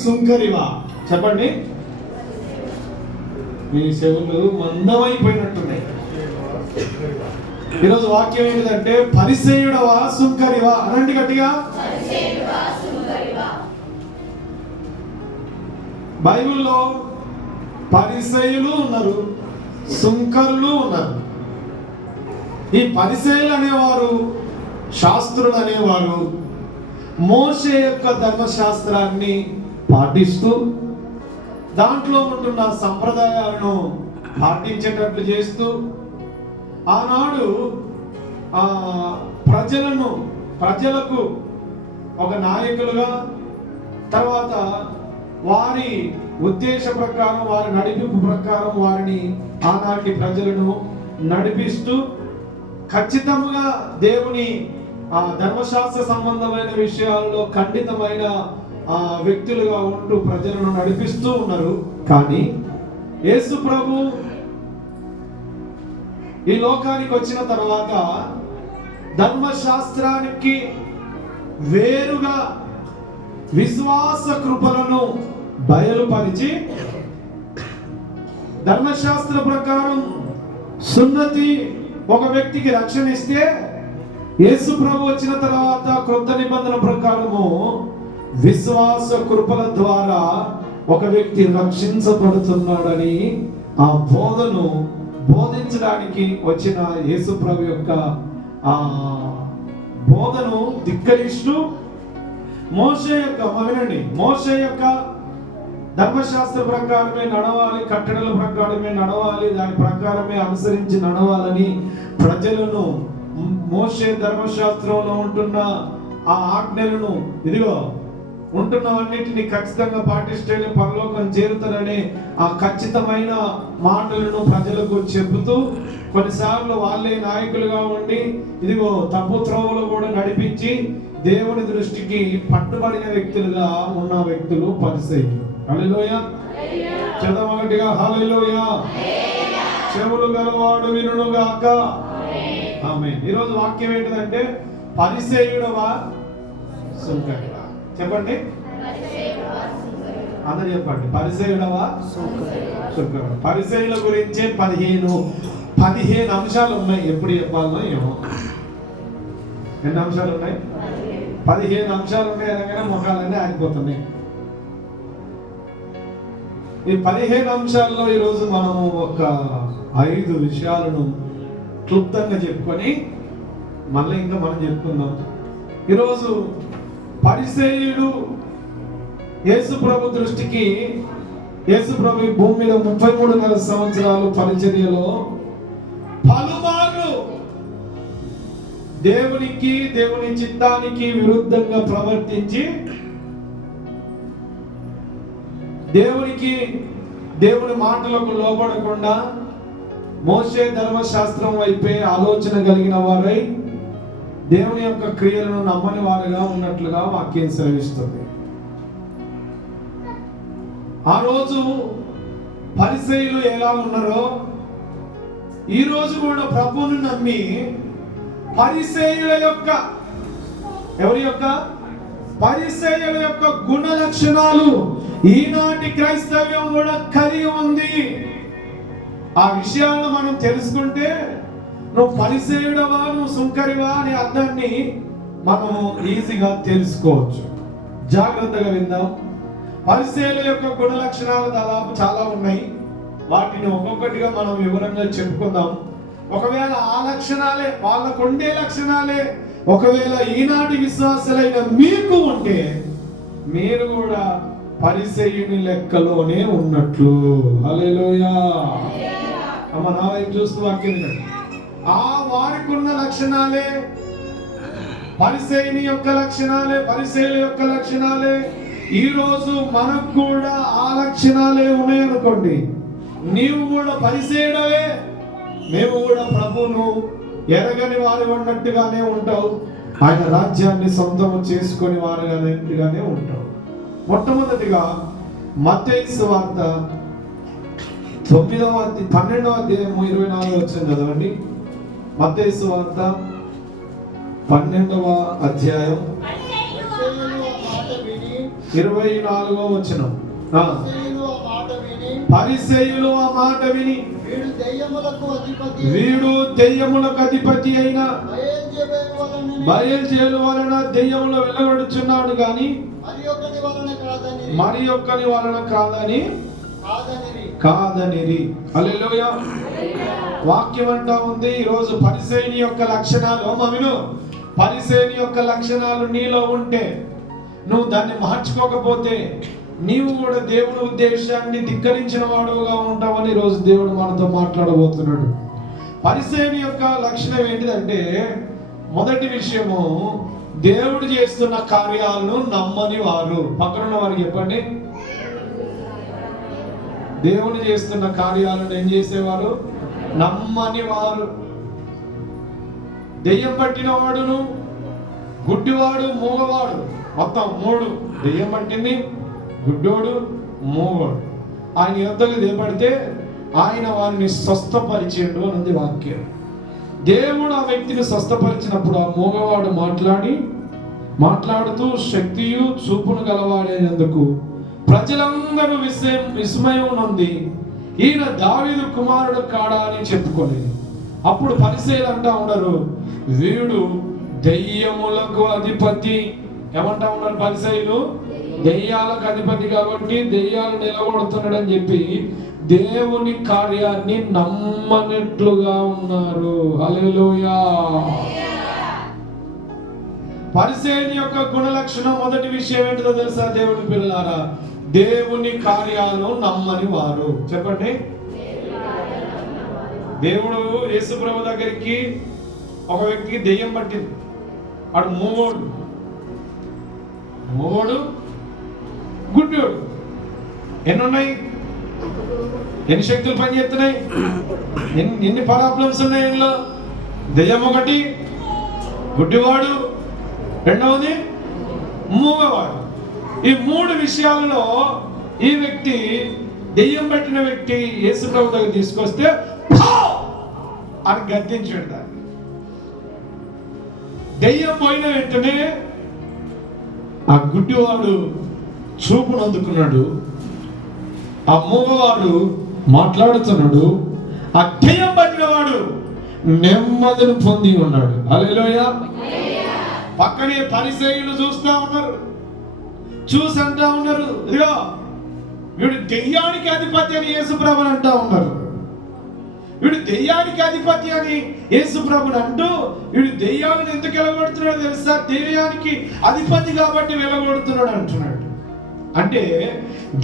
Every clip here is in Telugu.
సుంకరివా చెప్పండి. మీ చెవులు మందమైపోయినట్టున్నాయి. ఈరోజు వాక్యం ఏంటంటే పరిసయ్యుడవా సుంకరివా అనండి గట్టిగా. బైబిల్లో పరిసయ్యులు ఉన్నారు, సుంకరులు ఉన్నారు. ఈ పరిసయ్యులు అనేవారు, శాస్త్రులు అనేవారు మోషే యొక్క ధర్మశాస్త్రాన్ని పాటిస్తూ దాంట్లో ఉంటున్న సంప్రదాయాలను పాటించేటట్లు చేస్తూ ఆనాడు ప్రజలకు ఒక నాయకులుగా, తర్వాత వారి ఉద్దేశ ప్రకారం, వారి నడిపింపు ప్రకారం వారిని ఆనాటి ప్రజలను నడిపిస్తూ ఖచ్చితంగా దేవుని ధర్మశాస్త్ర సంబంధమైన విషయాల్లో ఖండితమైన వ్యక్తులుగా ఉంటూ ప్రజలను నడిపిస్తూ ఉన్నారు. కానీ యేసు ప్రభు ఈ లోకానికి వచ్చిన తర్వాత ధర్మశాస్త్రానికి వేరుగా విశ్వాస కృపలను బయలుపరిచి ధర్మశాస్త్ర ప్రకారం సున్నతి ఒక వ్యక్తికి రక్షణ ఇస్తే, యేసు ప్రభు వచ్చిన తర్వాత క్రొత్త నిబంధన ప్రకారము విశ్వాస కృపల ద్వారా ఒక వ్యక్తి రక్షించబడుతున్నాడని ఆ బోధను బోధించడానికి వచ్చిన యేసు ప్రభు యొక్క ఆ బోధను ధిక్కరిస్తూ మోషే యొక్క ధర్మశాస్త్ర ప్రకారమే నడవాలి, కట్టడల ప్రకారమే నడవాలి, దాని ప్రకారమే అనుసరించి నడవాలని ప్రజలను మోషే ధర్మశాస్త్రంలో ఉంటున్న ఆ ఆజ్ఞలను ఇదిగో ఉంటున్నవన్నిటిని ఖచ్చితంగా పాటిస్తేనే పరలోకం చేరుతారనే ఆ ఖచ్చితమైన మాటలను ప్రజలకు చెబుతూ కొన్నిసార్లు వాళ్ళే నాయకులుగా ఉండి ఇదిగో తప్పు త్రోవలు కూడా నడిపించి దేవుని దృష్టికి పట్టుబడిన వ్యక్తులుగా ఉన్న వ్యక్తులు పరిసయ్యులు. హల్లెలూయా. చదవగట్టిగా హల్లెలూయా. చెవులు గలవాడు వినుగాక. ఆమేన్. ఈరోజు వాక్యం ఏంటంటే పరిసయ్యుడవా సుంకరివా చెప్పండి. అందరూ చెప్పండి. పరిసయ్యుడవా సుంకరివా. పరిసయ్యుల గురించే 15 అంశాలు ఉన్నాయి. ఎప్పుడు చెప్పాలనో ఏమో. ఎన్ని అంశాలు ఉన్నాయి? 15 అంశాలు ఉన్నాయి. అనగానే ముఖాలన్నీ ఆగిపోతున్నాయి. ఈ 15 అంశాల్లో ఈరోజు మనము ఒక 5 విషయాలను క్లుప్తంగా చెప్పుకొని మళ్ళీ ఇంకా మనం చెప్పుకుందాం. ఈరోజు పరిసయ్యుడు యేసు ప్రభు దృష్టికి, యేసు ప్రభు ఈ భూమి మీద 33.5 సంవత్సరాలు పరిచర్యలో పలుమార్లు దేవుని చిత్తానికి విరుద్ధంగా ప్రవర్తించి దేవుని మాటలకు లోబడకుండా మోషే ధర్మశాస్త్రం వైపే ఆలోచన కలిగిన వారై దేవుని యొక్క క్రియలను నమ్మని వారుగా ఉన్నట్లుగా వాక్యం సెలవిస్తుంది. ఆ రోజు పరిసయ్యులు ఎలా ఉన్నారో ఈ రోజు కూడా ప్రభువును నమ్మి పరిసయ్యుల యొక్క పరిసయ్యుల యొక్క గుణ లక్షణాలు ఈనాటి క్రైస్తవ్యం కూడా కలిగి ఉంది. ఆ విషయాలను మనం తెలుసుకుంటే నువ్వు పరిసయ్యుడవా నువ్వు సుంకరివా అనే అర్థాన్ని మనము ఈజీగా తెలుసుకోవచ్చు. జాగ్రత్తగా విందాం. పరిసయ్యుల యొక్క గుణ లక్షణాలు దాదాపు చాలా ఉన్నాయి. వాటిని ఒక్కొక్కటిగా మనం వివరంగా చెప్పుకుందాం. ఒకవేళ ఆ లక్షణాలే వాళ్ళకు ఉండే లక్షణాలే ఒకవేళ ఈనాటి విశ్వాసులైన మీకు ఉంటే మీరు కూడా పరిసయ్యుని లెక్కలోనే ఉన్నట్లు. హల్లెలూయా. అమ్మ నా వైపు చూస్తూ వాక్యం వినండి. ఆ వారికి ఉన్న లక్షణాలే పరిసయ్యుని యొక్క లక్షణాలే ఈ రోజు మనకు కూడా ఆ లక్షణాలే ఉన్నాయనుకోండి, నీవు కూడా పరిసయ్యుడవే, మేము కూడా ప్రభువును ఎరగని వారు ఉన్నట్టుగానే ఉంటావు, ఆయన రాజ్యాన్ని సొంతము చేసుకొని వారుగానే ఉంటావు. మొట్టమొదటిగా మత్తయి సువార్త 12వ అధ్యాయం 24 వచ్చింది చదవండి. మత్తయి సువార్త 12వ అధ్యాయం 24వ వచనం. పరిసయ్యులు ఆ మాట విని వీడు దెయ్యములకు అధిపతి అయిన బయల్జేలు వలన దెయ్యములు వెళ్ళగొడుచున్నాడు గాని మరి ఒక్కని వలన కాదనిరి. హల్లెలూయా. వాక్యం అంటా ఉంది ఈరోజు పరిసయ్యుని యొక్క లక్షణాలు విను. పరిసయ్యుని యొక్క లక్షణాలు నీలో ఉంటే, నువ్వు దాన్ని మార్చుకోకపోతే నీవు కూడా దేవుని ఉద్దేశాన్ని ధిక్కరించిన వాడుగా ఉంటావని ఈరోజు దేవుడు మనతో మాట్లాడబోతున్నాడు. పరిసయ్యుని యొక్క లక్షణం ఏంటిదంటే, మొదటి విషయము దేవుడు చేస్తున్న కార్యాలను నమ్మని వారు. పక్కనున్న వారికి చెప్పండి, దేవుడు చేస్తున్న కార్యాలను ఏం చేసేవారు? నమ్మని వారు. దెయ్యం పట్టిన వాడును, గుడ్డివాడు, మూగవాడు, మొత్తం 3. దెయ్యం పట్టింది, గుడ్డోడు, మూగోడు. ఆయన యొద్దకు దేపడితే ఆయన వారిని స్వస్థపరిచేడు అన్నది వాక్యం. దేవుడు ఆ వ్యక్తిని స్వస్థపరిచినప్పుడు ఆ మూగవాడు మాట్లాడుతూ శక్తియు చూపును గలవాడేందుకు ప్రజలందరూ విస్మయం నొంది ఈయన దావీదు కుమారుడు కాడా అని చెప్పుకోలేదు. అప్పుడు పరిసయ్యులు అంటా ఉన్నారు, వీడు దెయ్యములకు అధిపతి. ఏమంటా ఉన్నారు పరిసయ్యులు? దెయ్యాలకు అధిపతి కాబట్టి దెయ్యాలు నిలబడుతున్నాడని చెప్పి దేవుని కార్యాన్ని నమ్మనట్లుగా ఉన్నారు. హల్లెలూయా. పరిసయ్యుని యొక్క గుణలక్షణం మొదటి విషయం ఏంటిదో తెలుసా దేవుని పిల్లలారా? దేవుని కార్యాలను నమ్మని వారు. చెప్పండి. దేవుడు యేసు ప్రభు దగ్గరికి ఒక వ్యక్తికి దెయ్యం పట్టింది. వాడు మూగోడు, గుడ్డోడు. ఎన్నున్నాయి? ఎన్ని శక్తులు పనిచేస్తున్నాయి? ఎన్ని ప్రాబ్లమ్స్ ఉన్నాయి ఇంట్లో? దెయ్యం ఒకటి, గుడ్డివాడు, రెండవది మూగవాడు. ఈ 3 విషయాలలో ఈ వ్యక్తి, దెయ్యం పట్టిన వ్యక్తి యేసు ప్రభు దగ్గర తీసుకొస్తే అని గద్దించాడు దాన్ని. దెయ్యం పోయిన వెంటనే ఆ గుడ్డివాడు చూపును అందుకున్నాడు, ఆ మూగవాడు మాట్లాడుతున్నాడు, ఆ దెయ్యం పట్టిన వాడు నెమ్మదిని పొంది ఉన్నాడు. హల్లెలూయా. పక్కనే పరిసయ్యులు చూస్తా ఉన్నారు, చూసి అంటా ఉన్నారు, ఇదిగో వీడు దెయ్యానికి అధిపతి అని యేసుప్రభుని అంటా ఉన్నారు. వీడు దెయ్యానికి అధిపతి అని యేసుప్రభుని అంటూ వీడు దెయ్యాలను ఎందుకు వెళ్ళగొడుతున్నాడు తెలుసా? దెయ్యానికి అధిపతి కాబట్టి వెళ్ళగొడుతున్నాడు అంటున్నాడు. అంటే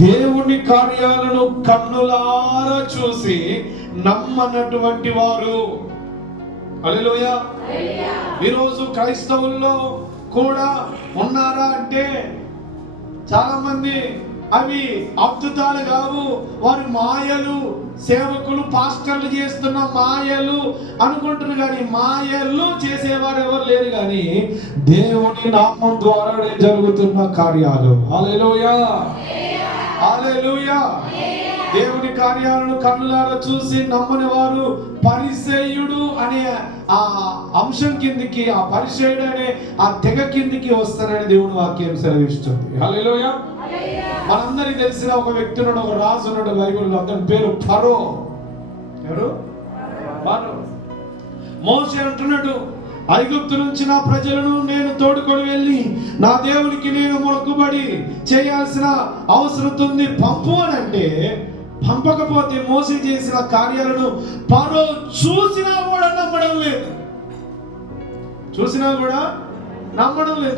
దేవుని కార్యాలను కన్నులారా చూసి నమ్మనటువంటి వారు. హల్లెలూయా. ఈరోజు క్రైస్తవుల్లో కూడా ఉన్నారా అంటే చాలా మంది అవి అద్భుతాలు కావు, వారి మాయలు, సేవకులు పాస్టర్లు చేస్తున్న మాయలు అనుకుంటున్నారు. కానీ మాయలు చేసేవారు ఎవరు లేరు, కానీ దేవుని నామం ద్వారా జరుగుతున్న కార్యాలు. హల్లెలూయా. హల్లెలూయా. దేవుని కార్యాలను కన్నులారా చూసి నమ్మని వారు పరిసయ్యుడు అనే ఆ అంశం కిందికి, ఆ పరిసయ్యుడు అనే ఆ తెగ కిందికి వస్తారని దేవుని వాక్యం సెలవిస్తుంది. హల్లెలూయా. మనందరికీ తెలిసిన ఒక వ్యక్తి ఉన్నాడు, ఒక రాజు ఉన్నాడు బైబిల్లో. అతని పేరు ఫరో. ఎవరు? ఫరో. మోషే అంటున్నాడు, ఐగుప్తు నుంచి నా ప్రజలను నేను తోడుకొని వెళ్ళి నా దేవునికి నేను మొక్కుబడి చేయాల్సిన అవసరం ఉంది, పంపు అని అంటే పంపకపోతే మోసే చేసిన కార్యాలను ఫరో చూసినా కూడా నమ్మడం లేదు.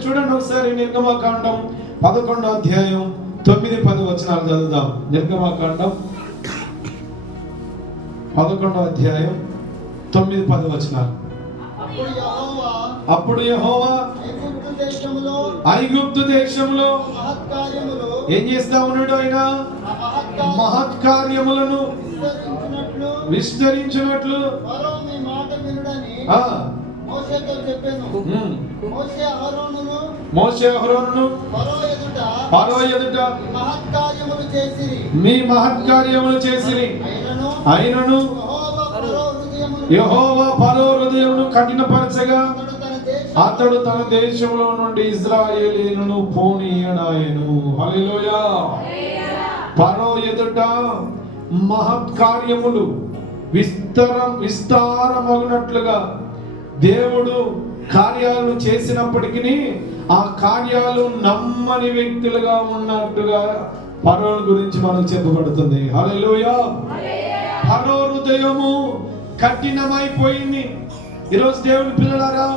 చూడండి ఒకసారి నిర్గమకాండం 11వ అధ్యాయం 9-10 వచనాలు చదువుదాం. నిర్గమకాండం 11వ అధ్యాయం 9-10 వచనాలు. అప్పుడు యెహోవా ఐగుప్తు దేశంలో ఏం చేస్తా ఉన్నాడు? ఆయన మహత్కార్యములను విస్తరించినట్లు మోషే అహరోనును ఫరో ఎదుట మీ మహత్కార్యములు చేసిరి. అయినను యెహోవా ఫరో హృదయమును కఠినపరచగా అతడు తన దేశంలో నుండి ఇశ్రాయేలీయులను పోనీయడాయెను. హల్లెలూయా. ఫరో ఎదుట మహత్కార్యములు విస్తారమగునట్లుగా దేవుడు కార్యాలను చేసినప్పటికీ ఆ కార్యాలు నమ్మని వ్యక్తులుగా ఉన్నట్టుగా ఫరో గురించి మనకు చెప్పబడుతుంది. హల్లెలూయా. ఫరో హృదయము కఠినమైపోయింది. ఈరోజు దేవుని పిల్లలారా,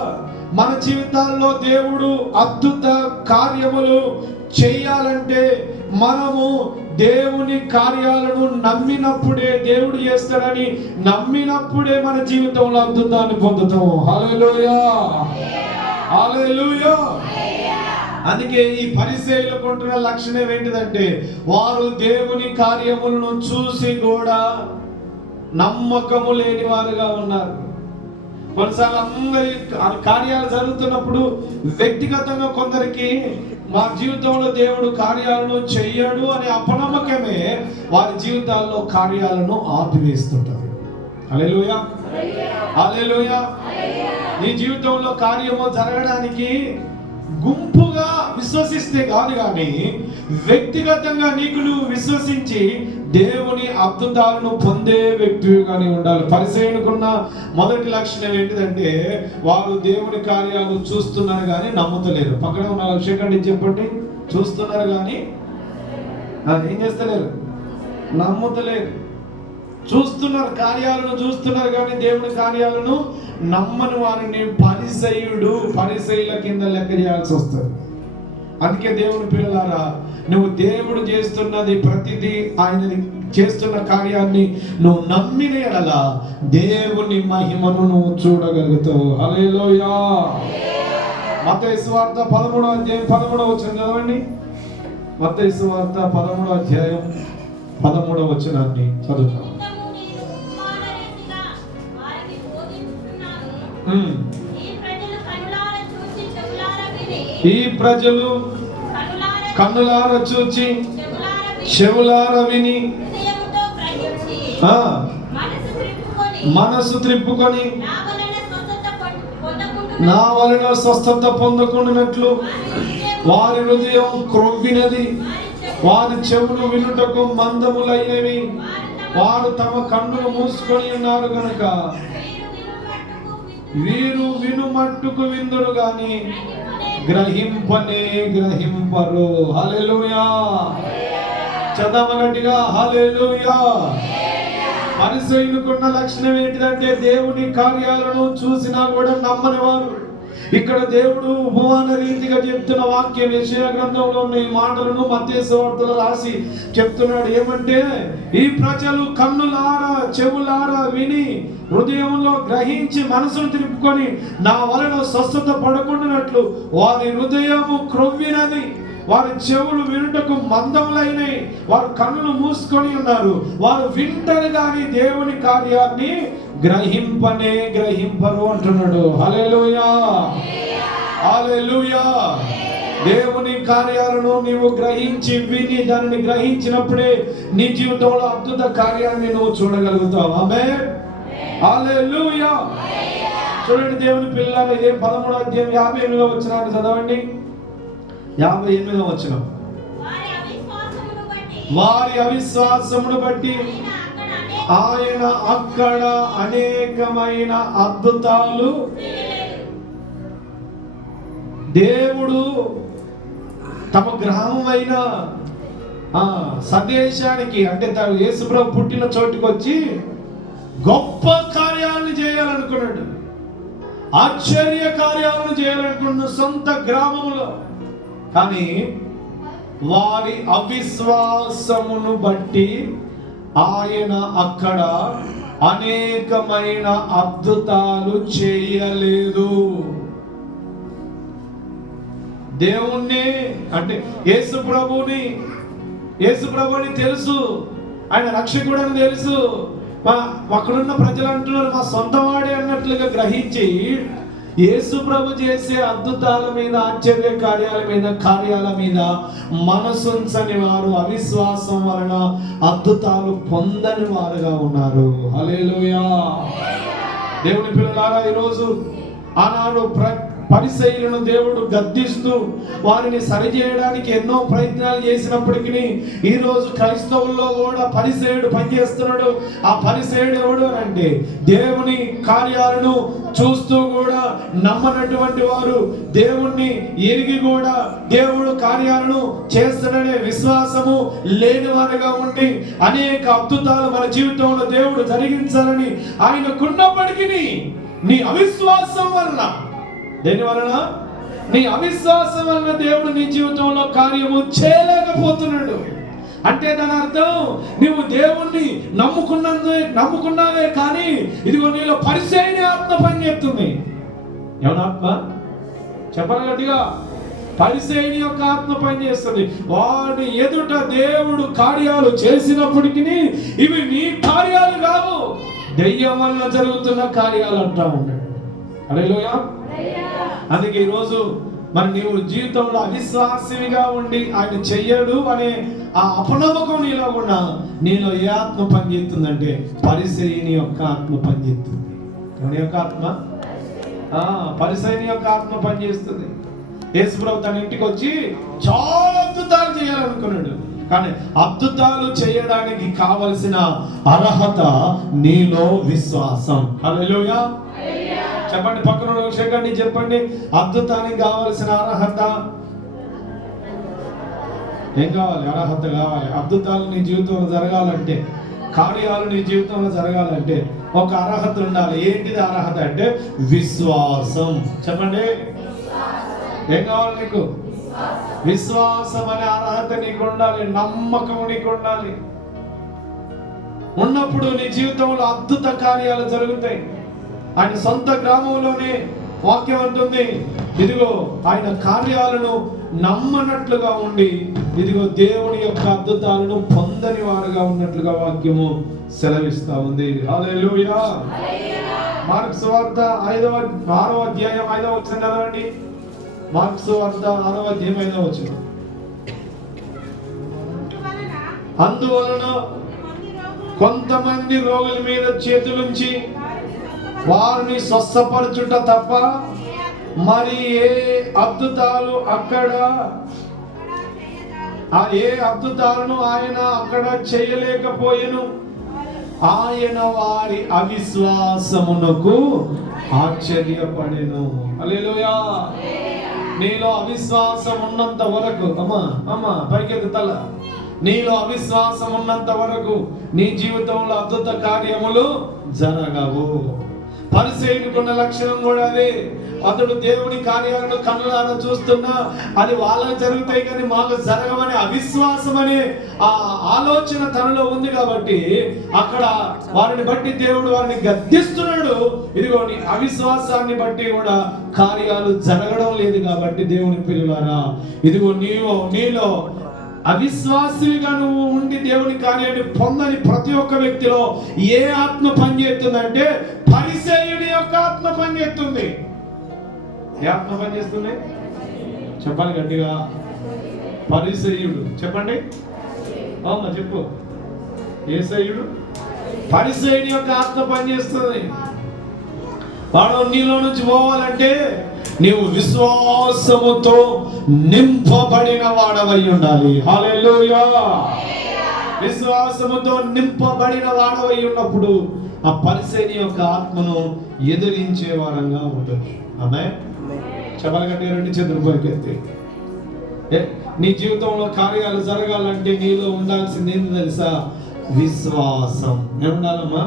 మన జీవితాల్లో దేవుడు అద్భుత కార్యములు చేయాలంటే మనము దేవుని కార్యాలను నమ్మినప్పుడే, దేవుడు చేస్తాడని నమ్మినప్పుడే మన జీవితంలో అద్భుతాన్ని పొందుతాము. హల్లెలూయా, హల్లెలూయా. అందుకే ఈ పరిసయ్యులకు ఉంటున్న లక్షణం ఏంటిదంటే, వారు దేవుని కార్యములను చూసి కూడా నమ్మకము లేని వారుగా ఉన్నారు. కొన్నిసార్లు అందరి కార్యాలు జరుగుతున్నప్పుడు వ్యక్తిగతంగా కొందరికి మా జీవితంలో దేవుడు కార్యాలను చెయ్యడు అనే అపనమ్మకమే వారి జీవితాల్లో కార్యాలను ఆపివేస్తుంటారు. హల్లెలూయా, హల్లెలూయా. నీ జీవితంలో కార్యము జరగడానికి గుంపుగా విశ్వసిస్తే కాదు, కానీ వ్యక్తిగతంగా నీకు నువ్వు విశ్వసించి దేవుని అద్భుతాలను పొందే వ్యక్తిగానే ఉండాలి. పరిసయ్యునికున్న మొదటి లక్షణం ఏంటిదంటే, వారు దేవుని కార్యాలు చూస్తున్నారు కానీ నమ్ముతలేరు. పక్కన ఉన్న విషయం చెప్పండి. చూస్తున్నారు కానీ ఏం చేస్తలేరు? నమ్ముతలేరు. చూస్తున్నారు, కార్యాలను చూస్తున్నారు కానీ దేవుని కార్యాలను నమ్మని వారిని పరిసయ్యుల కింద లెక్క చేయాల్సి వస్తుంది. అందుకే దేవుని పిల్లలారా, నువ్వు దేవుడు చేస్తున్నది ప్రతిదీ, ఆయన చేస్తున్న కార్యాన్ని నువ్వు నమ్మిన యెడల దేవుని మహిమను నువ్వు చూడగలుగుతావు. హల్లెలూయా. మత్తయి సువార్త 13వ అధ్యాయం 13వ వచనం చదవండి. మత్తయి సువార్త 13వ అధ్యాయం 13వ వచనాన్ని చదువుతాం. ఈ ప్రజలు కన్నులార చూచి చెవులార విని మనసు త్రిప్పుకొని నా వలన స్వస్థత పొందకుండానట్లు వారి హృదయం క్రొవ్వినది, వారి చెవులు వినుటకు మందములైనవి, వారు తమ కన్నులు మూసుకొని ఉన్నారు కనుక వీరు వినుమట్టుకు విందురు గాని గ్రహింపరు. హల్లెలూయా. చదవనట్టుగా హల్లెలూయా. పరిసయ్యునికున్న లక్షణం ఏంటిదంటే, దేవుని కార్యాలను చూసినా కూడా నమ్మని వారు. ఇక్కడ దేవుడు ఉపమాన రీతిగా చెప్తున్న వాక్యం యెషయా గ్రంథంలో ఉన్న ఈ మాటలను మత్తయి సువార్తలో రాసి చెప్తున్నాడు. ఏమంటే, ఈ ప్రజలు కన్నులారా చెవులారా విని హృదయంలో గ్రహించి మనసును తిరుపుకొని నా వలన స్వస్థత పడకుండానట్లు వారి హృదయము క్రొవ్వినది, వారి చెవులు వినుటకు మందములైనవి, వారు కన్నులు మూసుకొని ఉన్నారు. వారు వింటారు కానీ దేవుని కార్యాన్ని గ్రహింపరు అంటున్నాడు. హల్లెలూయా, హల్లెలూయా. దేవుని కార్యాలను నీవు గ్రహించి విని దానిని గ్రహించినప్పుడే నీ జీవితంలో అద్భుత కార్యాన్ని నువ్వు చూడగలుగుతావు. ఆమేన్, హల్లెలూయా. చూడండి దేవుని పిల్లలు, ఇదే 13వ అధ్యాయం 58వ వచనాన్ని చదవండి. 58వ వచనం. వారి అవిశ్వాసమును బట్టి ఆయన అక్కడ అనేకమైన అద్భుతాలు దేవుడు తమ గ్రామమైన స్వదేశానికి, అంటే యేసుప్రభు పుట్టిన చోటుకి వచ్చి గొప్ప కార్యాలను చేయాలనుకున్నాడు. ఆశ్చర్య కార్యాలను చేయాలనుకున్న సొంత గ్రామంలో. కానీ వారి అవిశ్వాసమును బట్టి ఆయన అక్కడ అనేకమైన అద్భుతాలు చేయలేదు. దేవుణ్ణి, అంటే యేసు ప్రభుని తెలుసు, ఆయన రక్షకుడు అని తెలుసు. అక్కడున్న ప్రజలు అంటున్నారు మా సొంత వాడే అన్నట్లుగా గ్రహించి యేసు ప్రభు చేసే అద్భుతాల మీద, ఆశ్చర్య కార్యాల మీద మనసుంచని వారు, అవిశ్వాసం వలన అద్భుతాలు పొందని వారుగా ఉన్నారు. హల్లెలూయా. దేవుని పిల్లలారా, ఈరోజు ఆనాడు పరిసయ్యులను దేవుడు గద్దిస్తూ వారిని సరిచేయడానికి ఎన్నో ప్రయత్నాలు చేసినప్పటికీ ఈ రోజు క్రైస్తవుల్లో కూడా పరిసయ్యుడు పనిచేస్తున్నాడు. ఆ పరిసయ్యుడు ఎవడు అంటే దేవుని కార్యాలను చూస్తూ కూడా నమ్మనటువంటి వారు, దేవుణ్ణి ఎరిగి కూడా దేవుడు కార్యాలను చేస్తాడనే విశ్వాసము లేని వారుగా ఉండి అనేక అద్భుతాలు మన జీవితంలో దేవుడు జరిగించాలని ఆయనకున్నప్పటికీ నీ అవిశ్వాసం వలన, దేని వలన? నీ అవిశ్వాసం వలన దేవుడు నీ జీవితంలో కార్యము చేయలేకపోతున్నాడు. అంటే దాని అర్థం నువ్వు దేవుణ్ణి నమ్ముకున్నావే కానీ ఇదిగో నీలో పరిచయని ఆత్మ పని చేస్తుంది. ఏమన్నా ఆత్మ? చెప్పాలి గట్టిగా. పరిచయని యొక్క ఆత్మ పని చేస్తుంది. వాడి ఎదుట దేవుడు కార్యాలు చేసినప్పటికీ ఇవి నీ కార్యాలు కావు, దెయ్యం వల్ల జరుగుతున్న కార్యాలు అంటా ఉన్నాడు. హల్లెలూయా. అందుకే ఈరోజు మరి నీవు జీవితంలో అవిశ్వాసిగా ఉండి ఆయన చెయ్యడు అనే ఆ అపనమ్మకం నీలో కూడా నీలో ఏ ఆత్మ పనిచేస్తుందంటే పరిసయ్యుని యొక్క ఆత్మ పనిచేస్తుంది. ఎవరి యొక్క ఆత్మ? పరిసయ్యుని యొక్క ఆత్మ పనిచేస్తుంది. యేసుప్రభు తన ఇంటికి వచ్చి చాలా అద్భుతాలు చేయాలనుకున్నాడు. కానీ అద్భుతాలు చేయడానికి కావలసిన అర్హత నీలో విశ్వాసం. హల్లెలూయా. చెప్పండి, పక్కన విషయండి, చెప్పండి. అద్భుతానికి కావలసిన అర్హత ఏం కావాలి? అర్హత కావాలి. అద్భుతాలు నీ జీవితంలో జరగాలంటే, కార్యాలు నీ జీవితంలో జరగాలంటే ఒక అర్హత ఉండాలి. ఏంటిది అర్హత అంటే విశ్వాసం. చెప్పండి, ఏం కావాలి నీకు? విశ్వాసం అనే అర్హత నీకు ఉండాలి. నమ్మకం నీకు ఉండాలి. ఉన్నప్పుడు నీ జీవితంలో అద్భుత కార్యాలు జరుగుతాయి. ఆయన సొంత గ్రామంలోనే వాక్యం అంటుంది, ఇదిగో ఆయన కార్యాలను నమ్మనట్లుగా ఉండి ఇదిగో దేవుని యొక్క అద్భుతాలను పొందని వారుగా ఉన్నట్లుగా వాక్యము సెలవిస్తా ఉంది. హల్లెలూయా. మార్కు సువార్త 6వ అధ్యాయం 5వ వచనం చదవండి. మార్కు సువార్త 6వ అధ్యాయం 5వ వచనం. అందువలన కొంతమంది రోగుల మీద చేతులుంచి వారిని స్వస్థపరచుట తప్ప మరి ఏ అద్భుతాలు ఏ అద్భుతాలను ఆయన అక్కడ చేయలేకపోయెను. ఆయన వారి అవిశ్వాసమునకు ఆశ్చర్యపడెను. హల్లెలూయా. నీలో అవిశ్వాసం ఉన్నంత వరకు అమ్మా పైకెత్తి తల. నీలో అవిశ్వాసం ఉన్నంత వరకు నీ జీవితంలో అద్భుత కార్యములు జరగవు. పరిసయ్యునికున్న లక్షణం కూడా అదే. అతడు దేవుని కార్యాలను కన్నులారా చూస్తున్నా అది వాళ్ళకి జరుగుతాయి కానీ మాకు జరగవని అవిశ్వాసం అనే ఆ ఆలోచన తనలో ఉంది కాబట్టి అక్కడ వారిని బట్టి దేవుడు వారిని గద్దిస్తున్నాడు. ఇదిగో నీ అవిశ్వాసాన్ని బట్టి కూడా కార్యాలు జరగడం లేదు. కాబట్టి దేవుని పిల్లలారా, ఇదిగో నీలో అవిశ్వాసిగా నువ్వు ఉండి దేవుని కార్యాన్ని పొందని ప్రతి ఒక్క వ్యక్తిలో ఏ ఆత్మ పనిచేస్తుందంటే పరిసయ్యుడి యొక్క ఆత్మ పనిచేస్తుంది. ఏ ఆత్మ పనిచేస్తుంది? చెప్పాలి గట్టిగా. పరిసయ్యుడు. చెప్పండి. అవునా? చెప్పు. యేసయ్యుడు పరిసయ్యుడి యొక్క ఆత్మ పనిచేస్తుంది. వాడు నీలో నుంచి పోవాలంటే నీవు విశ్వాసముతో నింపబడిన వాడవై ఉండాలి. హల్లెలూయా. విశ్వాసముతో నింపబడిన వాడవై ఉన్నప్పుడు ఆ పరిసయ్యుని యొక్క ఆత్మను ఎదిరించే వారంగా ఉంటుంది. ఆమేన్. చెప్పగలంటే రెండు చేతులు పైకెత్తి. నీ జీవితంలో కార్యాలు జరగాలంటే నీలో ఉండాల్సింది ఏంటి తెలుసా? విశ్వాసం. ఏముండాలమ్మా?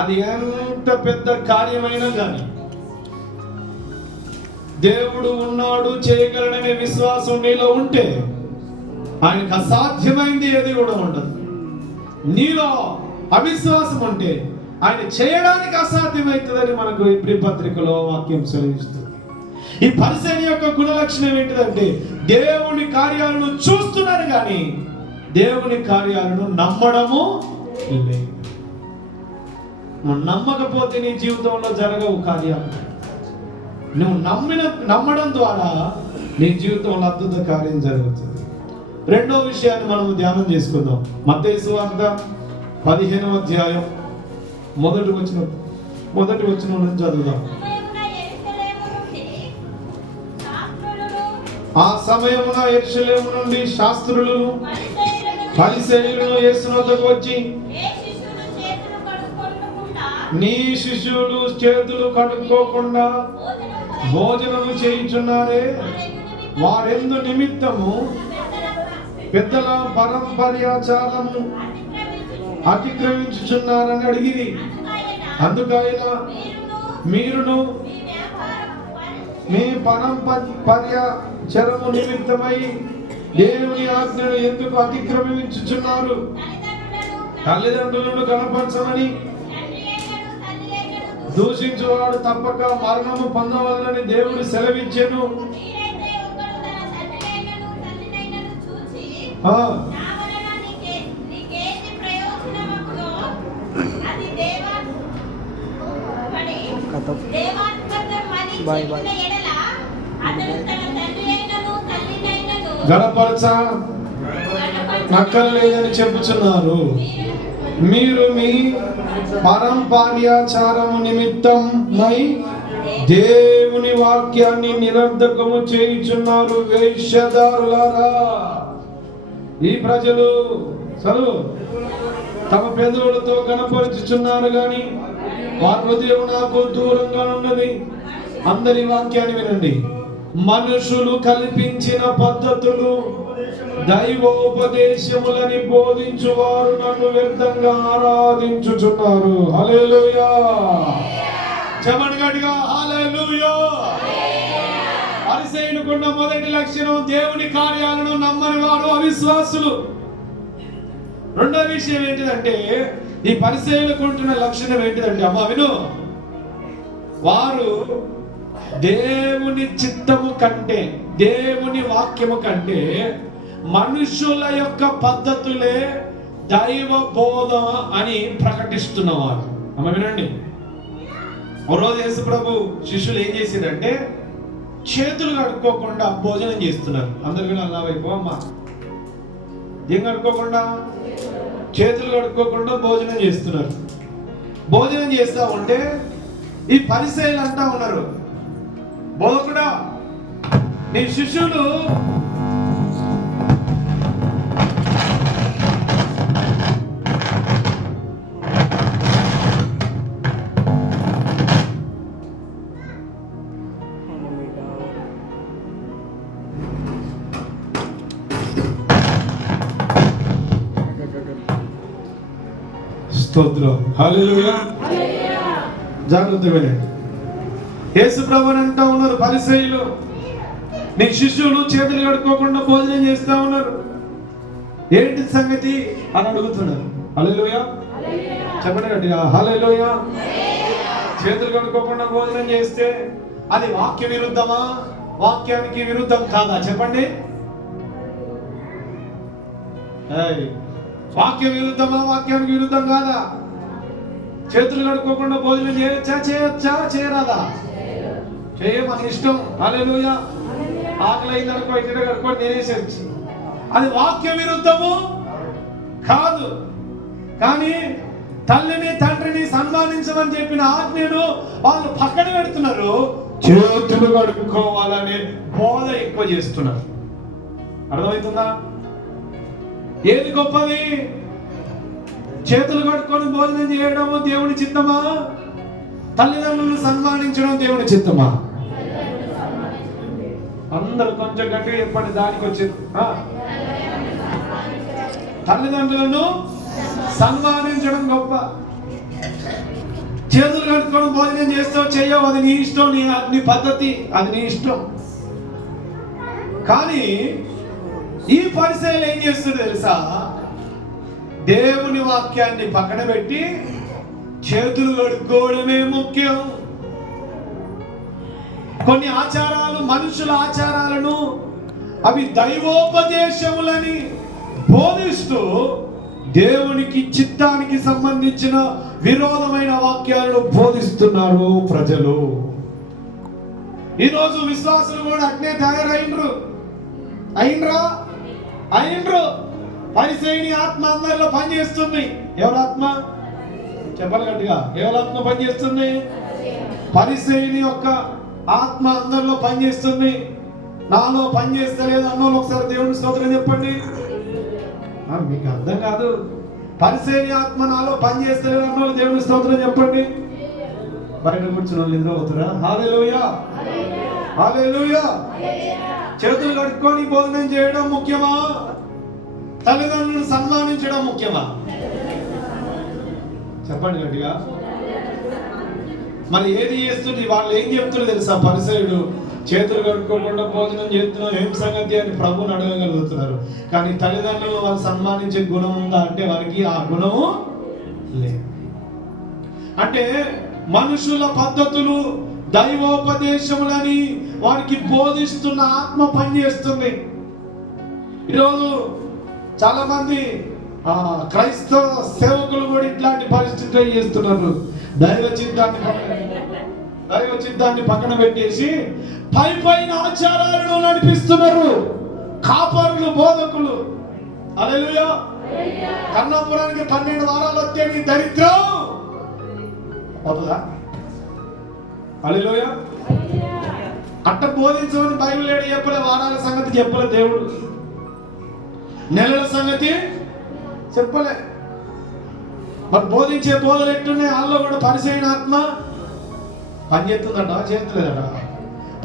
అది ఎంత పెద్ద కార్యమైనా కానీ దేవుడు ఉన్నాడు, చేయగలడనే విశ్వాసం నీలో ఉంటే ఆయనకు అసాధ్యమైంది ఏది కూడా ఉండదు. నీలో అవిశ్వాసం ఉంటే ఆయన చేయడానికి అసాధ్యమవుతుందని మనకు ఈ పత్రికలో వాక్యం సెలవిస్తుంది. ఈ పరిసయ్యుని యొక్క గుణలక్షణం ఏంటిదంటే దేవుని కార్యాలను చూస్తున్నారు కానీ దేవుని కార్యాలను నమ్మడము లేదు. నువ్వు నమ్మకపోతే నీ జీవితంలో జరగవు కార్యాలు. నువ్వు నమ్మడం ద్వారా నీ జీవితంలో అద్భుత కార్యం జరుగుతుంది. రెండో విషయాన్ని మనం ధ్యానం చేసుకుందాం. మత్తయి సువార్త 15వ అధ్యాయం మొదటి వచనం నుంచి చదువుదాం. ఆ సమయమున యెరూషలేము నుండి శాస్త్రులు పరిసయ్యులను యేసు వద్దకు వచ్చి, నీ శిష్యులు చేతులు కడుక్కోకుండా భోజనము చేయుచున్నారే, వారెందు నిమిత్తము పెద్దల పరంపర్యాచారము అతిక్రమించుచున్నారని అడిగిరి. అందుకైనా మీరును మీ పరంపర్యాచారము నిమిత్తమై దేవుని ఆజ్ఞను ఎందుకు అతిక్రమించుచున్నారు? తల్లిదండ్రులను కనపరచమని దూషించువాడు తప్పక మరణము పొందవలనని దేవుడు సెలవిచ్చెను. గణపరచ నక్కలేదని చెప్పుచున్నారు. మీరు మీ పరంపర్యాచారము నిమిత్తమై దేవుని వాక్యాన్ని నిరర్ధకము చేయుచున్నారు. వేశ్యదారులారా, ఈ ప్రజలు తమ పెదవులతో కనపరుచుచున్నారు గాని వారి హృదయం నాకు దూరంగా ఉన్నది. అందరి వాక్యాన్ని వినండి. మనుషులు కల్పించిన పద్ధతులు దైవోపదేశములని బోధించువారు నన్ను వ్యర్థంగా ఆరాధించుచున్నారు. హల్లెలూయా, చెప్పండి గట్టిగా హల్లెలూయా. పరిసయ్యులకున్న మొదటి లక్షణం దేవుని కార్యాలను నమ్మని వారు అవిశ్వాసులు. రెండో విషయం ఏంటిదంటే, ఈ పరిసయ్యులకు ఉంటున్న లక్షణం ఏంటిదంటే, అమ్మ విను, వారు దేవుని చిత్తము కంటే, దేవుని వాక్యము కంటే మనుషుల యొక్క పద్ధతులే దైవ బోధ అని ప్రకటిస్తున్నవారు. అమ్మ వినండి, ఓ రోజు యేసు ప్రభు శిష్యులు ఏం చేసేదంటే చేతులు కడుక్కోకుండా భోజనం చేస్తున్నారు. అందరు కూడా అలా వైపు అమ్మ ఏం కడుక్కోకుండా, చేతులు కడుక్కోకుండా భోజనం చేస్తున్నారు. భోజనం చేస్తా ఉంటే ఈ పరిసయ్యులు అంటా ఉన్నారు, బోధకుడా, నీ శిష్యులు స్తోత్రం, హల్లెలూయా. జాగ్రత్తగా వినండి. యేసు ప్రభువు అంటా ఉన్నారు, పరిసయ్యులు నీ శిష్యులు చేతులు కడుక్కోకుండా భోజనం చేస్తా ఉన్నారు, ఏంటి సంగతి అని అడుగుతున్నారు. హల్లెలూయా, చెప్పండి గట్టిగా హల్లెలూయా. చేతులు కడుక్కోకుండా భోజనం చేస్తే అది వాక్య విరుద్ధమా, వాక్యానికి విరుద్ధం కాదా? చెప్పండి. వాక్య విరుద్ధమా, వాక్యానికి విరుద్ధం కాదా? చేతులు కడుక్కోకుండా భోజనం చేయొచ్చా, చేయరాదా? మన ఇష్టం. హల్లెలూయా. ఆకలి అయిందనుకో, ఇట్లా కడుక్కొని నేనేసేసి, అది వాక్య విరుద్ధము కాదు. కానీ తల్లిని తండ్రిని సన్మానించమని చెప్పిన ఆజ్ఞను వాళ్ళు పక్కన పెడుతున్నారు, చేతులు కడుక్కోవాలనే బోధ ఎక్కువ చేస్తున్నారు. అర్థమవుతుందా? ఏది గొప్పది? చేతులు కడుక్కొని భోజనం చేయడము దేవుని చిత్తమా? తల్లిదండ్రులను సన్మానించడం దేవుని చిత్తమా? అందరూ కొంచెం గట్టిగా చెప్పండి, దానికి వచ్చింది. తల్లిదండ్రులను సన్మానించడం గొప్ప. చేతులు కడుక్కొని భోజనం చేస్తావు చెయ్యవు, అది నీ ఇష్టం, నీ పద్ధతి, అది నీ ఇష్టం. కానీ ఈ పరిసయ్యులు ఏం చేస్తుంది తెలుసా? దేవుని వాక్యాన్ని పక్కన పెట్టి చేతులు కడుక్కోవడమే ముఖ్యం. కొన్ని ఆచారాలు, మనుషుల ఆచారాలను అవి దైవోపదేశములని బోధిస్తూ దేవునికి చిత్తానికి సంబంధించిన విరోధమైన వాక్యాలను బోధిస్తున్నారు ప్రజలు. ఈరోజు విశ్వాసులు కూడా అట్నే తయారైండ్రు. అయినరు. పరిసయ్యుని ఆత్మ అందరిలో పనిచేస్తుంది. ఎవరాత్మ? చెప్పాలి గట్టిగా, ఎవరాత్మ పనిచేస్తుంది? పరిసయ్యుని యొక్క ఆత్మ అందరిలో పనిచేస్తుంది. నాలో పని చేస్తలేదు అన్నోళ్ళు ఒకసారి దేవుని స్తోత్రం చెప్పండి. మీకు అర్థం కాదు. పరిసయ్యుని ఆత్మ నాలో పని చేస్తలేదు అన్నోళ్ళు దేవుని స్తోత్రం చెప్పండి. బయట కూర్చున్న వాళ్ళు నిద్ర అవుతారా? హల్లెలూయా, హల్లెలూయా. చేతులు కడుక్కొని భోజనం చేయడం ముఖ్యమా, తల్లిదండ్రులను సన్మానించడం ముఖ్యమా? చెప్పండి గట్టిగా. మరి ఏది చేస్తుంది? వాళ్ళు ఏం చెప్తున్నారు తెలుసా? పరిసయ్యుడు చేతులు కడుక్కోకుండా భోజనం చేస్తున్నాం, ఏం సంగతి అని ప్రభువుని అడగగలుగుతున్నారు. కానీ తల్లిదండ్రులను వాళ్ళు సన్మానించే గుణం ఉందా అంటే వారికి ఆ గుణము లేదు. అంటే మనుషుల పద్ధతులు దైవోపదేశములని వారికి బోధిస్తున్న ఆత్మ పనిచేస్తుంది. ఈరోజు చాలా మంది క్రైస్తవ సేవకులు కూడా ఇట్లాంటి పరిస్థితులు చేస్తున్నారు. దైవ చిత్తాన్ని పక్కన పెట్టేసి పైన ఆచారాలను నడిపిస్తున్నారు. కాపరులు, బోధకులు. హల్లెలూయా. కర్ణాపురానికి 12 వారాలు వస్తే నీ దరిద్రం అవుతుందా? హల్లెలూయా. అట్ట బోధించమని బైబిల్ ఏడు చెప్పలే. వారాల సంగతి చెప్పలే దేవుడు, నెలల సంగతి చెప్పలే. మరి బోధించే బోధలు ఎట్టున్నాయి? వాళ్ళలో కూడా పరిసయ్యుని ఆత్మ పనిచేస్తుందట, చేస్తలేదట.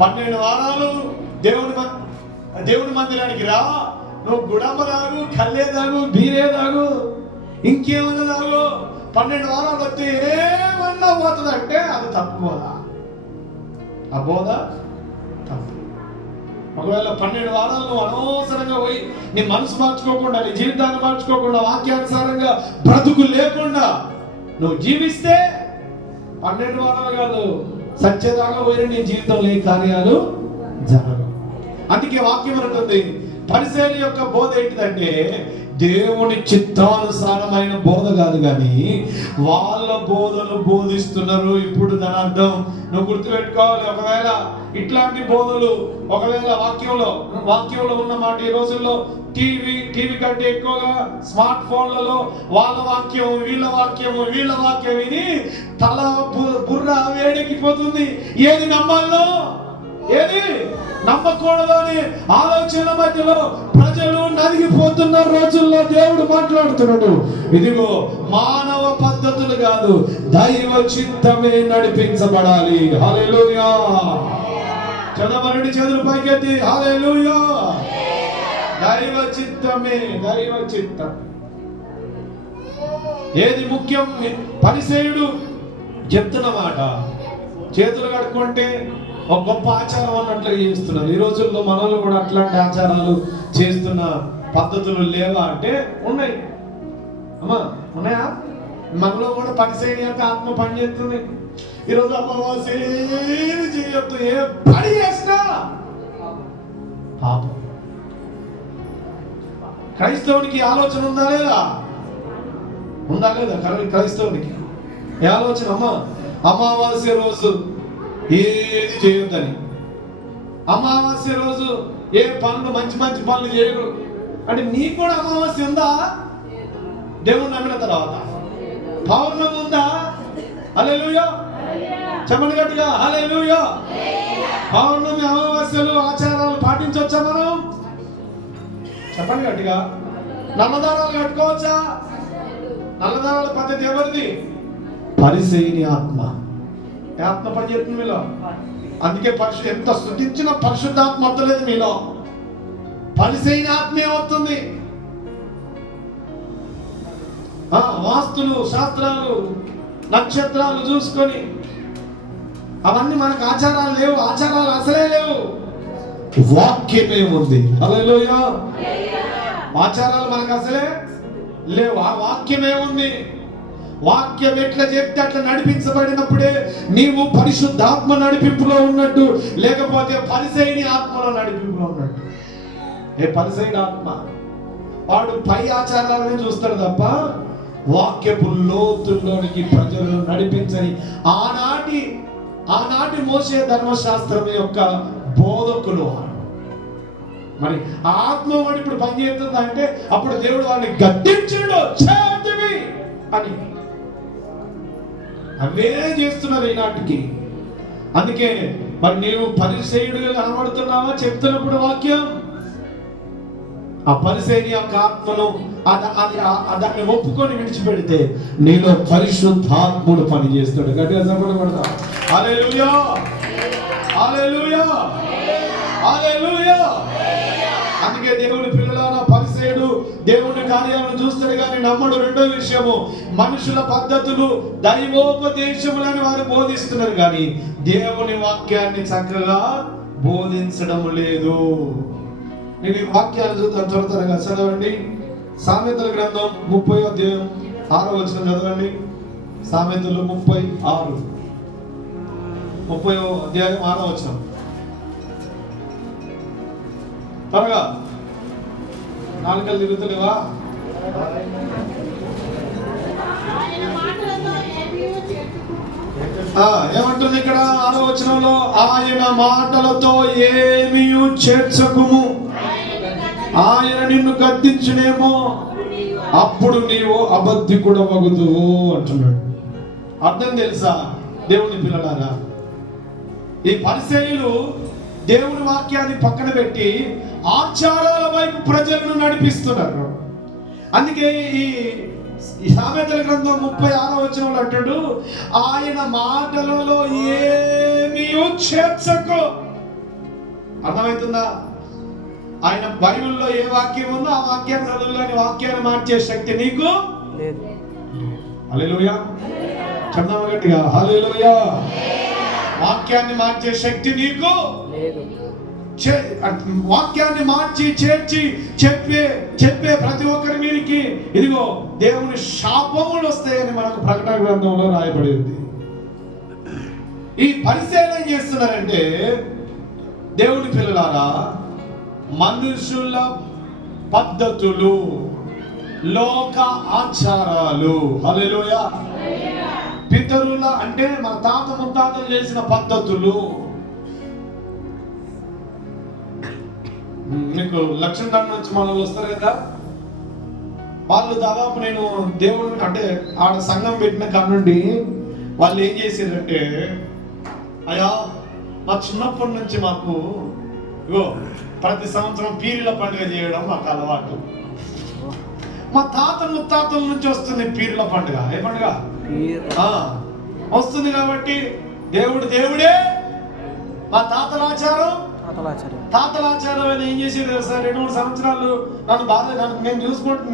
12 వారాలు దేవుని మందిరానికి రా, నువ్వు గుడమ్మ తాగు, కల్లే తాగు, బీరే తాగు, ఇంకేమన్నా తాగు, 12 వారాలు వస్తే ఏమన్నా పోతుంది అంటే అది తప్పు బోధ. ఆ బోధ తప్పు. ఒకవేళ 12 వారాలు నువ్వు అనవసరంగా పోయి నీ మనసు మార్చుకోకుండా, నీ జీవితాన్ని మార్చుకోకుండా, వాక్యానుసారంగా బ్రతుకు లేకుండా నువ్వు జీవిస్తే 12 వారాలు కాదు, సత్యదాగా పోయి నీ జీవితంలో ఏ కార్యాలు జరగవు. అందుకే వాక్యం ఉంటుంది, పరిసయ్యుల యొక్క బోధ ఏంటిదంటే దేవుని చిత్తానుసారమైన బోధ కాదు, కానీ వాళ్ళ బోధలు బోధిస్తున్నారు. ఇప్పుడు దాని అర్థం నువ్వు గుర్తుపెట్టుకోవాలి. ఒకవేళ ఇట్లాంటి బోధలు ఒకవేళ వాక్యంలో ఉన్న మాట ఈ రోజుల్లో టీవీ కంటే ఎక్కువగా స్మార్ట్ ఫోన్లలో వాళ్ళ వాక్యం వీళ్ళ వాక్యం విని తల బుర్ర వేడెక్కిపోతుంది. ఏది నమ్మాలో ఏది నమ్మకూడదు అని ఆలోచనల మధ్యలో ప్రజలు నలిగిపోతున్న రోజుల్లో దేవుడు మాట్లాడుతున్నాడు. ఇదిగో మానవ పద్ధతులు కాదు, దైవ చిత్తమే నడిపించబడాలి. హల్లెలూయా. చదవరండి, చేతులు పైకెత్తి హల్లెలూయా. దైవ చిత్తం. ఏది ముఖ్యం? పరిసయ్యుడు చెప్తున్న మాట చేతులు కడుక్కుంటే ఒక గొప్ప ఆచారం అన్నట్లుగా చేస్తున్నారు. ఈ రోజుల్లో మనలో కూడా అట్లాంటి ఆచారాలు చేస్తున్న పద్ధతులు లేవా అంటే ఉన్నాయి. అమ్మా ఉన్నాయా? మనలో కూడా పరిసయ్యుని యొక్క ఆత్మ పనిచేస్తుంది. ఈరోజు అమావాస్య చేయొద్దు, ఏ పని చేసినా పాపం. క్రైస్తవునికి ఆలోచన ఉందా లేదా? క్రైస్తవునికి ఏ ఆలోచన? అమ్మా అమావాస్య రోజు ఏది చేయొద్దని, అమావాస్య రోజు ఏ పనులు మంచి పనులు చేయరు అంటే నీకు కూడా అమావాస్య ఉందా? దేవుని నమ్మిన తర్వాత పౌర్ణమి ఉందా? హల్లెలూయా. చెప్పండి గట్టిగా హల్లెలూయా. పౌర్ణమి, అమావాస్యలు, ఆచారాలు పాటించవచ్చా మనం? చెప్పండి గట్టిగా. నల్లదారాలు కట్టుకోవచ్చా? నల్లదారాల పద్ధతి ఎవరిది? పరిసయ్యుని ఆత్మ. ఆత్మ పనిచేస్తుంది మీలో. అందుకే ఎంత స్తుతించిన పరిశుద్ధాత్మ వద్దలేదు మీలో. పరిసయ్యుని ఆత్మే వస్తుంది. వాస్తులు, శాస్త్రాలు, నక్షత్రాలు చూసుకొని అవన్నీ మనకు ఆచారాలు లేవు. ఆచారాలు అసలే లేవు. వాక్యమే ఉంది. హల్లెలూయా. ఆచారాలు మనకు అసలే లేవు. ఆ వాక్యమే ఉంది. వాక్యం ఎట్లా చెప్తే అట్లా నడిపించబడినప్పుడే నీవు పరిశుద్ధాత్మ నడిపింపులో ఉన్నట్టు, లేకపోతే పరిసయ్యుని ఆత్మలో నడిపింపులో ఉన్నట్టు. ఏ పరిసయ్యుని ఆత్మ వాడు పై ఆచారాలను చూస్తాడు తప్ప వాక్యపు లోతుల్లోనికి ప్రజలను నడిపించని ఆనాటి మోసే ధర్మశాస్త్రం యొక్క బోధకులు. మరి ఆత్మ వాడు ఇప్పుడు పనిచేస్తుంది అంటే అప్పుడు దేవుడు వాడిని గద్దించాడు అని. అవే చేస్తున్నారు ఈనాటికి. అందుకే మరి నీవు పరిసయ్యుడిగా కనబడుతున్నావా చెప్తున్నప్పుడు వాక్యం? ఆ పరిసయ్యుని యొక్క ఆత్మను దాన్ని ఒప్పుకొని విడిచిపెడితే నీలో పరిశుద్ధాత్ముడు పని చేస్తాడు. గట్టిగా చెప్పబడతా. హల్లెలూయా, హల్లెలూయా, హల్లెలూయా. అందుకే దేవుని పిల్లలారా, పరిసయ్యుడు దేవుని కార్యాలను చూస్తాడు కానీ నమ్మడు. రెండో విషయము, మనుషుల పద్ధతులు దైవోపదేశములని వారు బోధిస్తున్నారు కానీ దేవుని వాక్యాన్ని చక్కగా బోధించడం లేదు. నేను ఈ వాక్యాలు చూద్దాం, త్వరగా చదవండి. సామెతల గ్రంథం 30వ అధ్యాయం 6వ వచనం చదవండి. సామెతలు 30వ అధ్యాయం 6వ వచనం త్వరగా. నాలుకలు తిరుగుతలేవా? ఏమంటుంది ఇక్కడ 6వ వచనంలో? ఆయన మాటలతో ఏమీ చేర్చకుము, ఆయన నిన్ను గద్దించునేమో, అప్పుడు నీవు అబద్ధికుడవగుదువు అంటున్నాడు. అర్థం తెలుసా దేవుని పిల్లలారా? ఈ పరిసయ్యులు దేవుని వాక్యాన్ని పక్కన పెట్టి ఆచారాల వైపు ప్రజలను నడిపిస్తున్నారు. అందుకే ఈ సామెతల గ్రంథం 36వ వచనంలో అంటాడు, ఆయన మాటలలో ఏమీ చేర్చకు. అర్థమవుతుందా? ఆయన బైబిల్లో ఏ వాక్యం ఉందో ఆ వాక్యాన్ని చదువులని వాక్యాన్ని మార్చే శక్తి నీకు లేదు. హల్లెలూయా, చెప్దామా గట్టిగా? హల్లెలూయా. వాక్యాన్ని మార్చే శక్తి నీకు లేదు. వాక్యాన్ని మార్చి చేర్చి చెప్పే ప్రతి ఒక్కరి మీదకి ఇదిగో దేవుని శాపములు వస్తాయని మనకు ప్రకటన గ్రంథంలో రాయబడి ఉంది. ఈ పరిశీలన ఏం చేస్తున్నారంటే దేవుని పిల్లలారా, మనుషుల పద్ధతులు, లోక ఆచారాలు, హల్లెలూయా, పితరుల అంటే మన తాత ముత్తాతలు చేసిన పద్ధతులు. మీకు లక్ష్మణ నుంచి మనల్ని వస్తారు కదా, వాళ్ళు దాదాపు నేను దేవుడు అంటే ఆడ సంఘం పెట్టిన కానుండి వాళ్ళు ఏం చేశారంటే, అయ్యా మా చిన్నప్పటి నుంచి మాకు ఇగో ప్రతి సంవత్సరం పీరీల పండుగ చేయడం మాకు అలవాటు. మా తాత ముత్తాతల నుంచి వస్తుంది పీరీల పండుగ. ఏ పండుగ వస్తుంది కాబట్టి దేవుడే మా తాతల ఆచారం అని ఏం చేసేది తెలుసా? 2-3 సంవత్సరాలు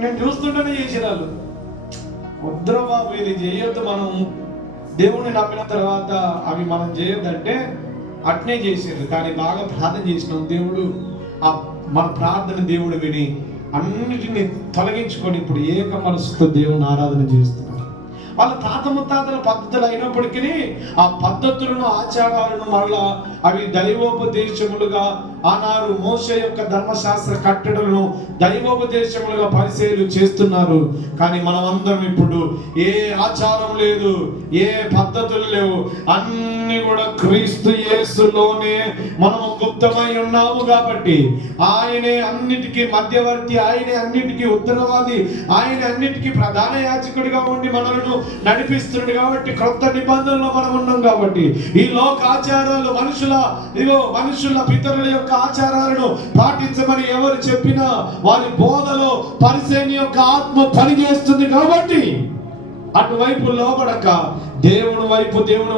నేను చూస్తుంటేనే చేసేవాళ్ళు. వద్దురా బాబు, ఇది చేయొద్దు, మనం దేవుడిని నమ్మిన తర్వాత అవి మనం చేయొద్దంటే అట్నే చేసేది. కానీ బాగా ప్రార్థన చేసినాం, దేవుడు మన ప్రార్థన దేవుడు విని అన్నిటిని తొలగించుకొని ఇప్పుడు ఏక మనసుతో దేవుని ఆరాధన చేస్తున్నారు. వాళ్ళ తాత ముత్తాతల పద్ధతులు అయినప్పటికీ ఆ పద్ధతులను ఆచారాలను మరలా అవి దైవోపదేశములుగా ఆనాడు మోషే యొక్క ధర్మశాస్త్ర కట్టడలను దైవోపదేశములుగా పరిశీలన చేస్తున్నారు. కానీ మనమందరం ఇప్పుడు ఏ ఆచారం లేదు, ఏ పద్ధతులు లేవు, అన్ని కూడా క్రీస్తు యేసులోనే మనము గుప్తమై ఉన్నాము. కాబట్టి ఆయనే అన్నిటికీ మధ్యవర్తి, ఆయనే అన్నిటికీ ఉత్తరవాది, ఆయన అన్నిటికీ ప్రధాన యాజకుడిగా ఉండి మనలను నడిపిస్తున్నాడు. కాబట్టి క్రొత్త నిబంధనలో మనం ఉన్నాం. కాబట్టి ఈ లోక ఆచారాలు మనుషుల పితరుల యొక్క ఆచారాలను పాటించమని ఎవరు చెప్పినా వారి బోధలో పరిసయ్యుని యొక్క ఆత్మ పనిచేస్తుంది. కాబట్టి అటువైపు లోబడక దేవుని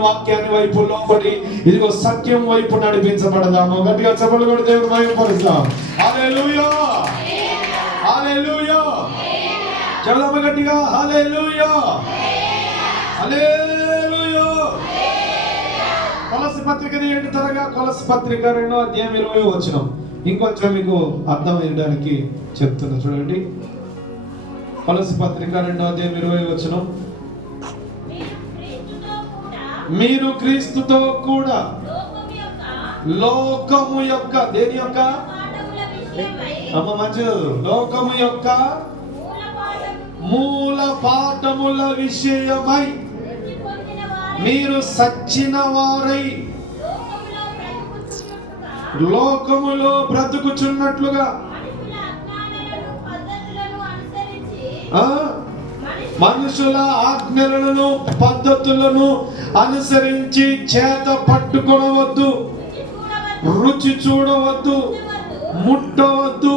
వాక్యాన్ని వైపు లోబడి ఇదిగో సత్యం వైపు నడిపించబడదాము. గట్టిగా చెప్పలు కూడా దేవుని వైపు పరుస్తాం. హల్లెలూయా, హల్లెలూయా, చెప్దామా గట్టిగా? హల్లెలూయా, హల్లెలూయా. కొలస్సీ పత్రిక తీయండి త్వరగా. కొలస్సీ పత్రిక 2వ అధ్యాయం 20వ వచనం. ఇంకొంచెం మీకు అర్థం అయ్యడానికి చెప్తున్నా చూడండి. కొలస్సీ పత్రిక 2వ అధ్యాయం 20వ వచనం. మీరు క్రీస్తుతో కూడా లోకము యొక్క దేని యొక్క అమ్మ మంచిది, లోకము యొక్క మూల పాఠముల విషయమై మీరు సచ్చిన వారై లోకములో బ్రతుకుచున్నట్లుగా మనుషుల ఆజ్ఞలను పద్ధతులను అనుసరించి చేత పట్టుకొనవద్దు. రుచి చూడవద్దు, ముట్టవద్దు,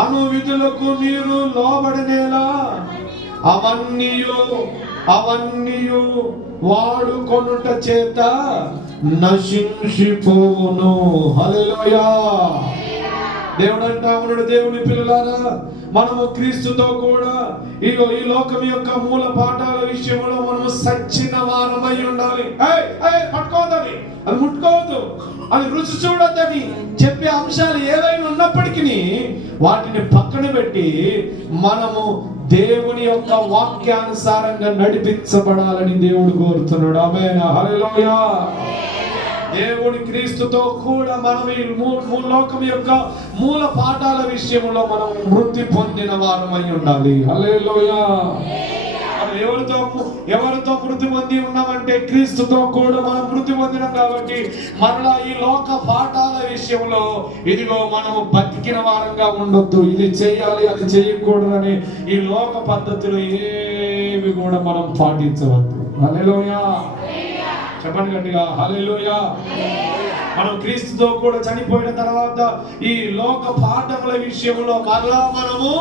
అను విధులకు మీరు లోబడినేలా అవన్నీ వాడుకొనుట చేత నశించిపోవును. హల్లెలూయా. దేవుడు అంటా ఉన్నాడు, దేవుని పిల్లలారా, మనము క్రీస్తుతో కూడా ఈ లోకం యొక్క మూల పాఠాల విషయంలో మనము సచ్చిన వారమై ఉండాలి. పట్టుకోవద్దని, అది ముట్టుకోవద్దు, అది రుచి చూడొద్దని చెప్పే అంశాలు ఏవైనా ఉన్నప్పటికీ వాటిని పక్కన పెట్టి మనము దేవుని యొక్క వాక్యానుసారంగా నడిపించబడాలని దేవుడు కోరుతున్నాడు. ఆమేన్. హల్లెలూయా. దేవుని క్రీస్తుతో కూడా మనం ఈ లోకం యొక్క మూల పాఠాల విషయంలో మనం మృతి పొందిన వారమై ఉండాలి. హల్లెలూయా. ఎవరితో మృతి పొంది ఉన్నామంటే క్రీస్తుతో కూడా మనం మృతి పొందినాం. కాబట్టి మరలా ఈ లోక పాఠాల విషయంలో ఇదిగో మనము బతికిన వారంగా ఉండొద్దు. ఇది చేయాలి, అది చేయకూడదని ఈ లోక పద్ధతులు ఏవి కూడా మనం పాటించవద్దు. హల్లెలూయా. చెప్పండి గట్టిగా, హల్లెలూయా. మనం క్రీస్తుతో కూడా చనిపోయిన తర్వాత ఈ లోక పాఠముల విషయంలో మరలా మనము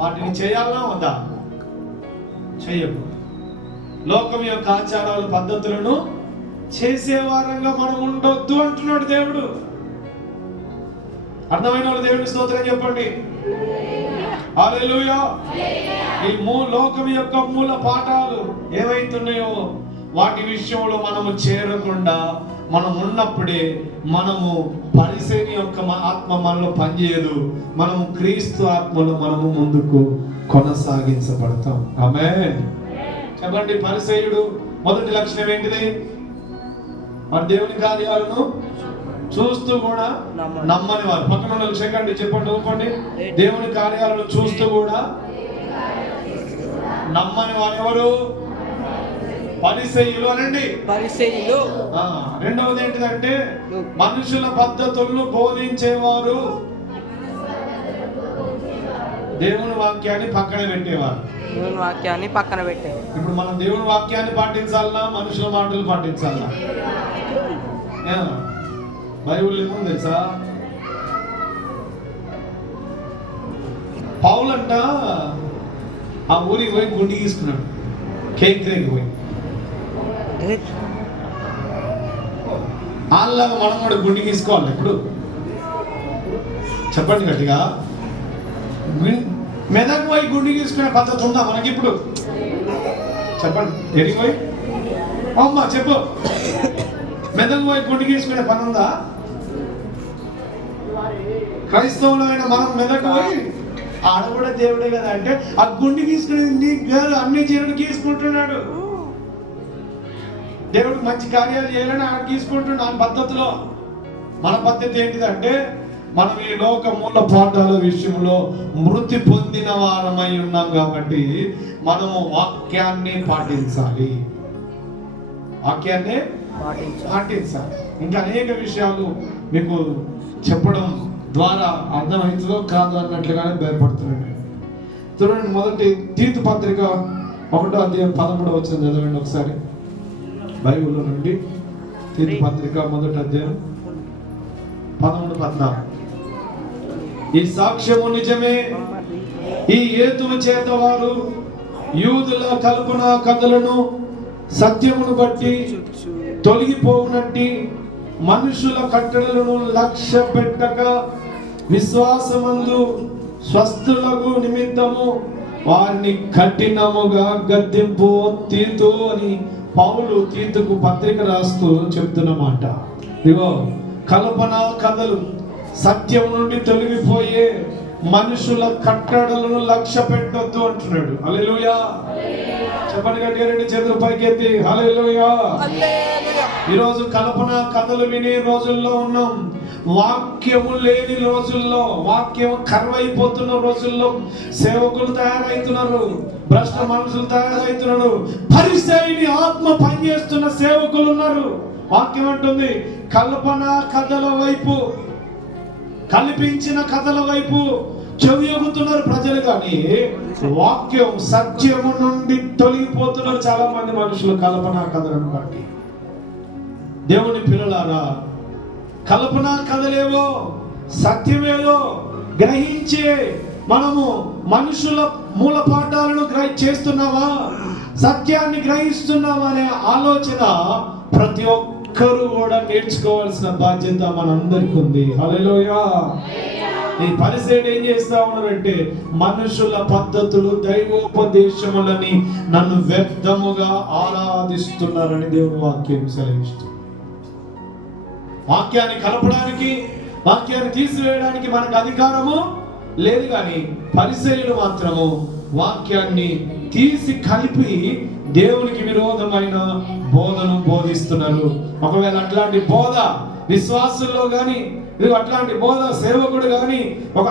వాటిని చేయాలన్నా వద్దా? చెయ్యము. లోకం యొక్క ఆచారాలు పద్ధతులను చేసే వారంగా మనం ఉండొద్దు అంటున్నాడు దేవుడు. అర్థమైన వాళ్ళు దేవుని స్తోత్రం చెప్పండి. హల్లెలూయా. ఈ లోకం యొక్క మూల పాఠాలు ఏవైతున్నాయో వాటి విషయంలో మనము చేరకుండా మనం ఉన్నప్పుడే మనము పరిసేని యొక్క ఆత్మ మనలో పనిచేయదు. మనము క్రీస్తు ఆత్మలో మనము ముందుకు కొనసాగించబడతాం. ఆమేన్. చెప్పండి. పరిసేయుడు మొదటి లక్షణం ఏంటిది? మన దేవుని కార్యాలను చూస్తూ కూడా నమ్మని వారు. పక్కన చెప్పండి, చెప్పండి, ఊపండి. దేవుని కార్యాలను చూస్తూ కూడా నమ్మని వారు ఎవరు? పరిసయ్యులు అనండి. పరిసయ్యులు. రెండవది ఏంటిదంటే మనుషుల పద్ధతులను బోధించేవారు, దేవుని వాక్యాన్ని పక్కన పెట్టేవారు. దేవుని వాక్యాన్ని పక్కన పెట్టేవారు. ఇప్పుడు మనం దేవుని వాక్యాన్ని పాటించాలన్నా మనుషుల మాటలు పాటించాలన్నా? బైబిల్ ఏముంది తెలుసా? పౌలంట ఆ ఊరికి పోయి గుండి తీసుకున్నాడు, కేక్ పోయి. వాళ్ళగా మనం కూడా గుండి తీసుకోవాలి. ఇప్పుడు చెప్పండి గట్టిగా. మెదక్ పోయి గుండి తీసుకునే పద్ధతి ఉందా మనకి ఇప్పుడు? చెప్పండి. ఎడికి పోయి అమ్మా చెప్పు. మెదక్ పోయి గుండి తీసుకునే పని ఉందా? క్రైస్తవులైన మనం మెదక్ పోయి ఆడ కూడా దేవుడే కదా అంటే ఆ గుండి తీసుకునేది నీకు కాదు, అన్ని జీవుడు తీసుకుంటున్నాడు. దేవుడికి మంచి కార్యాలు చేయాలని ఆయన తీసుకుంటున్నాడు ఆయన పద్ధతిలో. మన పద్ధతి ఏంటిదంటే మనం ఈ లోక మూల పాఠాల విషయంలో మృతి పొందిన వారమై ఉన్నాం కాబట్టి మనము వాక్యాన్ని పాటించాలి. వాక్యాన్ని పాటించాలి. ఇంకా అనేక విషయాలు మీకు చెప్పడం ద్వారా అర్థమవుతుందో కాదు అన్నట్లుగానే భయపడుతున్నాడు. చూడండి, మొదటి తీతు పత్రిక 1వ అధ్యాయం 13వ వచనం చదవండి ఒకసారి బైబిల్లో నుండి. తీతు పత్రిక 1వ అధ్యాయం 13-14. ఈ సాక్ష్యము నిజమే. ఈ హేతువు చేత వారు యూదుల కల్పన కథలను సత్యమును బట్టి తొలగిపోవునట్టి మనుషుల కట్టడలను లక్ష్య పెట్టక విశ్వాసమందు స్వస్థులకు నిమిత్తము వారిని కఠినముగా గద్దింపు తీతు అని పౌలు తీతుకు పత్రిక రాస్తూ చెప్తున్నమాట. ఇదిగో కల్పన కథలు సత్యం నుండి తొలగిపోయే మనుషుల కట్టడలను లక్ష్య పెట్టొద్దు అంటున్నాడు. హల్లెలూయా. చెప్పండి గట్టిగా, రెండు చేతులు పైకెత్తి హల్లెలూయా. ఈరోజు కల్పన కథలు వినే రోజుల్లో ఉన్నాం. వాక్యము లేని రోజుల్లో, వాక్యం కరువైపోతున్న రోజుల్లో సేవకులు తయారవుతున్నారు, భ్రష్ట మనుషులు తయారవుతున్నారు, పరిసయ్యుని ఆత్మ పనిచేస్తున్న సేవకులు ఉన్నారు. వాక్యం అంటుంది కల్పన కథల వైపు, కల్పించిన కథల వైపు చెవియొగుతున్నారు ప్రజలు, కానీ వాక్యం సత్యము నుండి తొలగిపోతున్నారు చాలా మంది మనుషులు కల్పన కథలను బట్టి. దేవుని పిల్లలారా, కల్పన కథలేవో సత్యమేదో గ్రహించే మనము మనుషుల మూల పాఠాలను చేస్తున్నావా, సత్యాన్ని గ్రహిస్తున్నావా అనే ఆలోచన ప్రతి ఒక్కరూ కూడా నేర్చుకోవాల్సిన బాధ్యత మనందరికీ ఉంది. హల్లెలూయా. ఈ పరిసయ్యుడు ఏం చేస్తా ఉన్నారంటే, మనుషుల పద్ధతులు దైవోపదేశములని నన్ను వ్యర్థముగా ఆరాధిస్తున్నారని దేవుని వాక్యం సెలవిస్తుంది. వాక్యాన్ని కలపడానికి, వాక్యాన్ని తీసివేయడానికి మనకు అధికారము లేదు, కానీ పరిసయ్యులు మాత్రము వాక్యాన్ని తీసి కలిపి దేవునికి విరోధమైన బోధను బోధిస్తున్నారు. ఒకవేళ అట్లాంటి బోధ విశ్వాసుల్లో కానీ, ఇది అట్లాంటి బోధ సేవకుడు కానీ,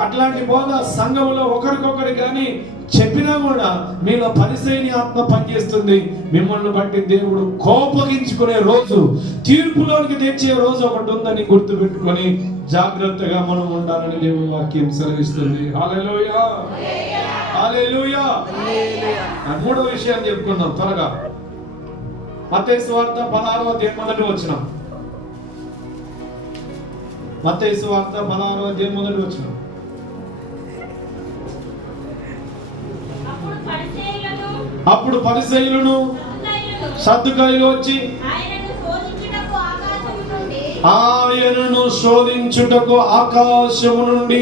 అట్లాంటి బోధ సంఘంలో ఒకరికొకరు కానీ చెప్పినా కూడా మీలో పరిసయ్యుని ఆత్మ పనిచేస్తుంది. మిమ్మల్ని బట్టి దేవుడు కోపగించుకునే రోజు, తీర్పులోనికి తెచ్చే రోజు ఒకటి ఉందని గుర్తుపెట్టుకొని జాగ్రత్తగా మనం ఉండాలని దేవుని వాక్యం సెలవిస్తుంది. హల్లెలూయా, హల్లెలూయా. మూడో విషయాన్ని చెప్పుకుందాం త్వరగా. మత్తయి సువార్త 16వ అధ్యాయం మొదటి వచనం. మత్తయి సువార్త 16వ అధ్యాయం మొదటి వచనం. అప్పుడు పరిసయ్యులను సద్దుకాయులు వచ్చి ఆయనను శోధించుటకు ఆకాశము నుండి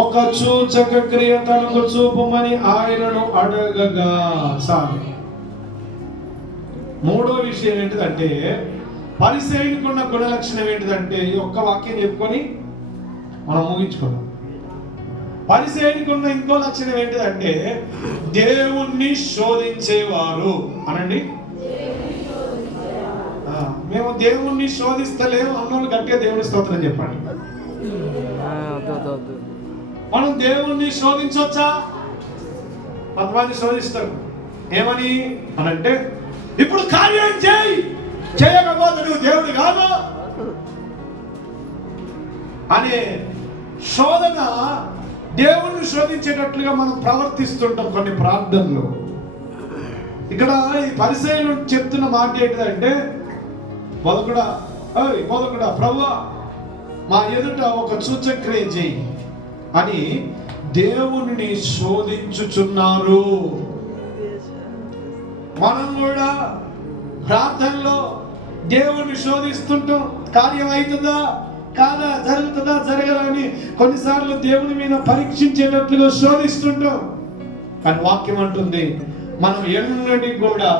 ఒక సూచక క్రియ తనకు చూపమని ఆయనను అడగగా చాలు. మూడో విషయం ఏంటిదంటే, పరిసయ్యునికి ఉన్న గుణ లక్షణం ఏంటిదంటే, ఈ ఒక్క వాక్యం చెప్పుకొని మనం ముగించుకున్నాం. పరిసయ్యునికి ఉన్న ఇంకో లక్షణం ఏంటిదంటే, దేవుణ్ణి శోధించేవారు. అనండి, మేము దేవుణ్ణి శోధిస్తలేము అన్నోళ్ళు గట్టిగా దేవుని స్తోత్రం చెప్పండి. మనం దేవుణ్ణి శోధించవచ్చా? కొంతమంది శోధిస్తారు. ఏమని అనంటే, ఇప్పుడు కార్యం చేయకపోతే నువ్వు దేవుడు కాదు అనే శోధన, దేవుణ్ణి శోధించేటట్లుగా మనం ప్రవర్తిస్తుంటాం కొన్ని ప్రార్థనలు. ఇక్కడ ఈ పరిసయ్యులు చెప్తున్న మాట ఏంటిదంటే, మొదలుగా ప్రభువా మా ఎదుట ఒక సూచక్రియ చేయి అని దేవుని శోధించుచున్నారు. మనం కూడా ప్రార్థనలో దేవుణ్ణి శోధిస్తుంటాం. కార్యం అవుతుందా కాదా, జరుగుతుందా జరగదా అని కొన్నిసార్లు దేవుని మీద పరీక్షించేటట్లుగా శోధిస్తుంటాం. కానీ వాక్యం అంటుంది, మనం ఎన్నటి కూడా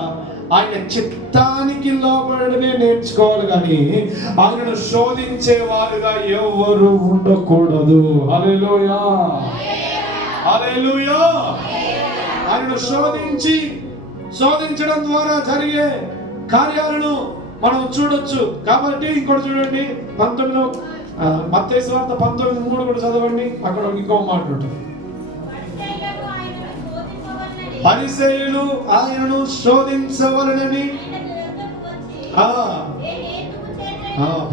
ఆయన చిత్తానికి లోబడమే నేర్చుకోవాలి, కానీ ఆయనను శోధించే వారుగా ఎవరు ఉండకూడదు. హల్లెలూయా, హల్లెలూయా. ఆయనను శోధించడం ద్వారా జరిగే కార్యాలను మనం చూడొచ్చు. కాబట్టి ఇంకోటి చూడండి, 19 మత్తయి సువార్త 19:3 కూడా చదవండి. అక్కడ ఇంకో మాట ఉంటుంది, పరిసయ్యులు ఆయనను శోధించవలనని.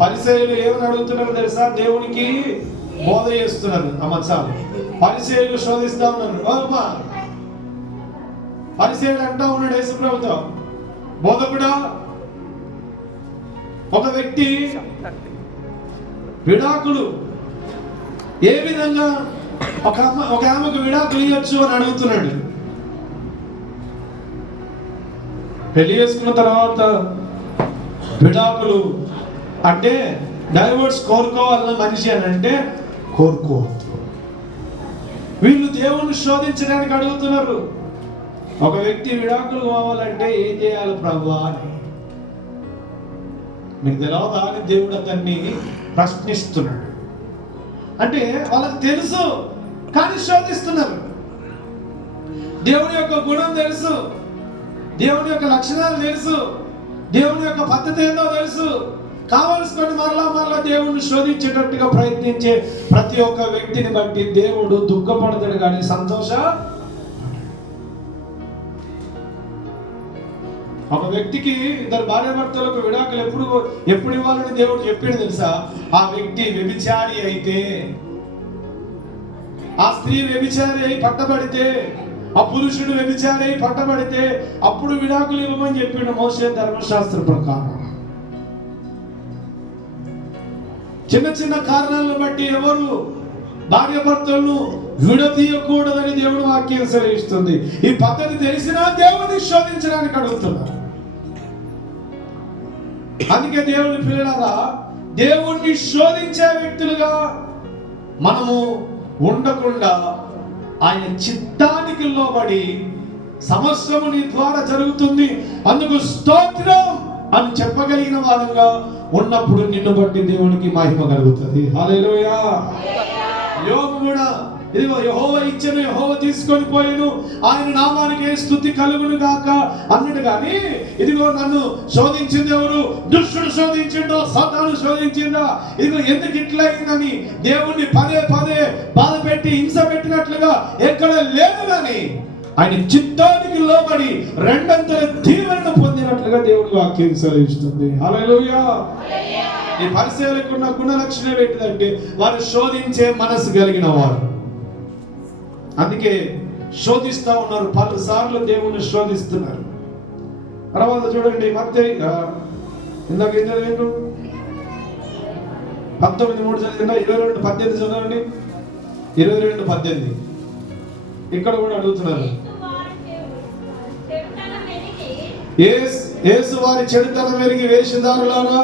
పరిసయ్యులు ఏమని అడుగుతున్నారు తెలుసా? దేవునికి బోధ చేస్తున్నారు. చాలు, పరిసయ్యులు శోధిస్తా ఉన్నారు. పరిసయ్యుడు అంటా ఉన్నాడు యేసు ప్రభుతో, బోధకుడా, ఒక వ్యక్తి విడాకులు ఏ విధంగా ఒక ఆమెకు విడాకులు ఇవ్వచ్చు అని అడుగుతున్నాడు. పెళ్లి చేసుకున్న తర్వాత విడాకులు అంటే డైవర్స్ కోరుకోవాలన్న మనిషి అని అంటే కోరుకోవద్దు. వీళ్ళు దేవుణ్ణి శోధించడానికి అడుగుతున్నారు. ఒక వ్యక్తి విడాకులు కావాలంటే ఏం చేయాలి ప్రభువా అని మీకు తెలియదా అని దేవుడు అతన్ని ప్రశ్నిస్తున్నాడు. అంటే వాళ్ళకి తెలుసు, కానీ శోధిస్తున్నారు. దేవుని యొక్క గుణం తెలుసు, దేవుని యొక్క లక్షణాలు తెలుసు, దేవుని యొక్క పద్ధతి ఏందో తెలుసు. కావలసుకొని మరలా దేవుణ్ణి శోధించేటట్టుగా ప్రయత్నించే ప్రతి ఒక్క వ్యక్తిని బట్టి దేవుడు దుఃఖపడతాడు, కానీ సంతోష. ఒక వ్యక్తికి ఇద్దరు భార్యాభర్తలకు విడాకులు ఎప్పుడు ఇవ్వాలని దేవుడు చెప్పాడు తెలుసా? ఆ వ్యక్తి వ్యభిచారి అయితే, ఆ స్త్రీ వ్యభిచారి అయి పట్టబడితే, ఆ పురుషుడు వ్యభిచారి అయి పట్టబడితే అప్పుడు విడాకులు ఇవ్వమని చెప్పాడు మోషే ధర్మశాస్త్ర ప్రకారం. చిన్న చిన్న కారణాలను బట్టి ఎవరు భార్య భర్తలను విడదీయకూడదని దేవుడు వాక్యం సెలవిస్తుంది. ఈ పద్ధతి తెలిసినా దేవుడిని శోధించడానికి అడుగుతున్నారు. అందుకే దేవుని పిల్లలారా, దేవుణ్ణి శోధించే వ్యక్తులుగా మనము ఉండకుండా ఆయన చిత్తానికి లోబడి సమస్తము నీ ద్వారా జరుగుతుంది, అందుకు స్తోత్రం అని చెప్పగలిగిన వారంగా ఉన్నప్పుడు నిన్ను బట్టి దేవునికి మహిమ కలుగుతుంది. హల్లెలూయా. యోబు కూడా ఇదిగో యెహోవా ఇచ్చెను, యెహోవా తీసుకొని పోయెను, ఆయన నామానికి స్తుతి కలుగును గాక అన్నట్టు. కానీ ఇదిగో నన్ను శోధించింది ఎవరు? దుష్టుడు శోధించిండో, సాతాను శోధించిందా? ఇదిగో ఎందుకు ఇట్లా అయిందని దేవుణ్ణి పదే పదే బాధ పెట్టి హింస పెట్టినట్లుగా ఎక్కడ లేదు. కానీ ఆయన చిత్తానికి లోబడి రెండంతల దీవెనను పొందినట్లుగా దేవుడి వాక్యం సెలవిస్తుంది. హల్లెలూయా. ఈ పరిసయ్యులకు ఉన్న గుణ లక్షణం ఏంటిదంటే వారు శోధించే మనసు కలిగిన వారు. అందుకే శోధిస్తా ఉన్నారు, పలుసార్లు దేవుణ్ణి శోధిస్తున్నారు. తర్వాత చూడండి, మత్తయి ఇందాక ఏం చదివాను? 19:3 చదివినా, 22:18 చదవండి. 22:18 ఇక్కడ కూడా అడుగుతున్నారు, యేసు వారి చెడుతనం ఎరిగి వేషధారులారా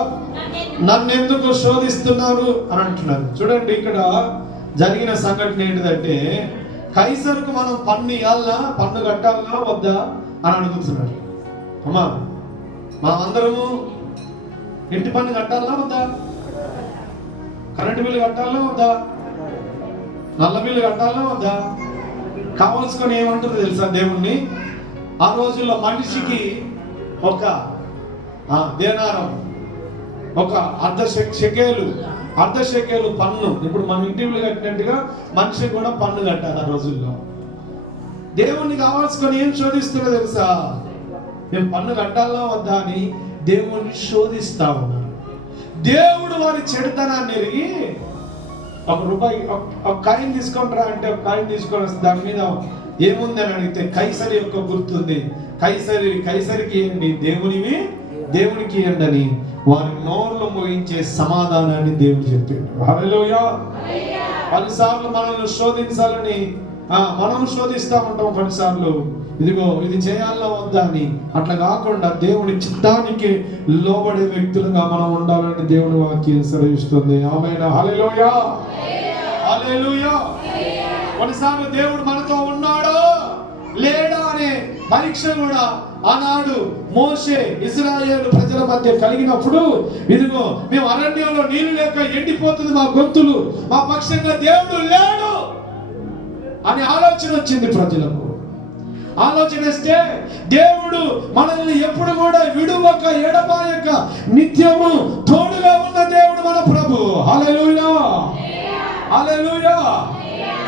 నన్నెందుకు శోధిస్తున్నారు అని అంటున్నారు. చూడండి, ఇక్కడ జరిగిన సంఘటన ఏంటిదంటే, కైసరుకు మనం పన్ను ఇవ్వాలా, పన్ను కట్టాలా వద్దా అని అడుగుతున్నాడు. అమ్మా, మనమందరము ఇంటి పన్ను కట్టాలా వద్దా? కరెంటు బిల్లు కట్టాలా వద్దా? నల్ల బిల్లు కట్టాలా వద్దా? కావాల్సుకొని ఏమంటుంది తెలుసా దేవుణ్ణి? ఆ రోజుల్లో మనిషికి ఒక దేనారం, ఒక అర్ధ షెకేలు పన్ను. ఇప్పుడు మన ఇంటి బిల్లు కట్టినట్టుగా మనిషి కూడా పన్ను కట్టాలి ఆ రోజుల్లో. దేవుణ్ణి కావాల్సుకొని ఏం శోధిస్తున్నా తెలుసా? మేము పన్ను కట్టాలా వద్దా అని దేవుణ్ణి శోధిస్తా ఉన్నాను. దేవుడు వారి చెడుతనాన్ని ఎరిగి ₹1 ఒక కాయిన్ తీసుకుంటారా అంటే ఒక కాయిన్ తీసుకొని వస్తే దాని మీద ఏముంది అని అడిగితే కైసరి యొక్క గుర్తుంది. కైసరికి ఇవ్వండి, దేవునికి ఇవ్వండి అని వారి నోర్లు మోయించే సమాధానాన్ని దేవుడు చెప్పాడు. హల్లెలూయా. పలుసార్లు మనల్ని శోధించాలని మనం శోధిస్తూ ఉంటాం. కొన్నిసార్లు ఇదిగో ఇది చేయాలా వద్దా అని. అట్లా కాకుండా దేవుని చిత్తానికి లోబడే వ్యక్తులుగా మనం ఉండాలని దేవుని వాక్యం సెలవిస్తుంది. ఆమేన్. హల్లెలూయా. హల్లెలూయా. కొన్నిసార్లు దేవుడు మనతో ఉన్నాడో లేడా అనే పరీక్ష కూడా ఆనాడు మోషే ఇశ్రాయేలు ప్రజల మధ్య కలిగినప్పుడు, ఇదిగో మేము అరణ్యంలో నీళ్లు లేక ఎండిపోతుంది మా గొంతులు, మా పక్షంగా దేవుడు లేడు అని ఆలోచన వచ్చింది ప్రజలకు. ఆలోచన వస్తే దేవుడు మనల్ని ఎప్పుడు కూడా విడువక ఎడబాయక నిత్యము తోడుగా ఉన్న దేవుడు మన ప్రభు. హల్లెలూయా. హల్లెలూయా.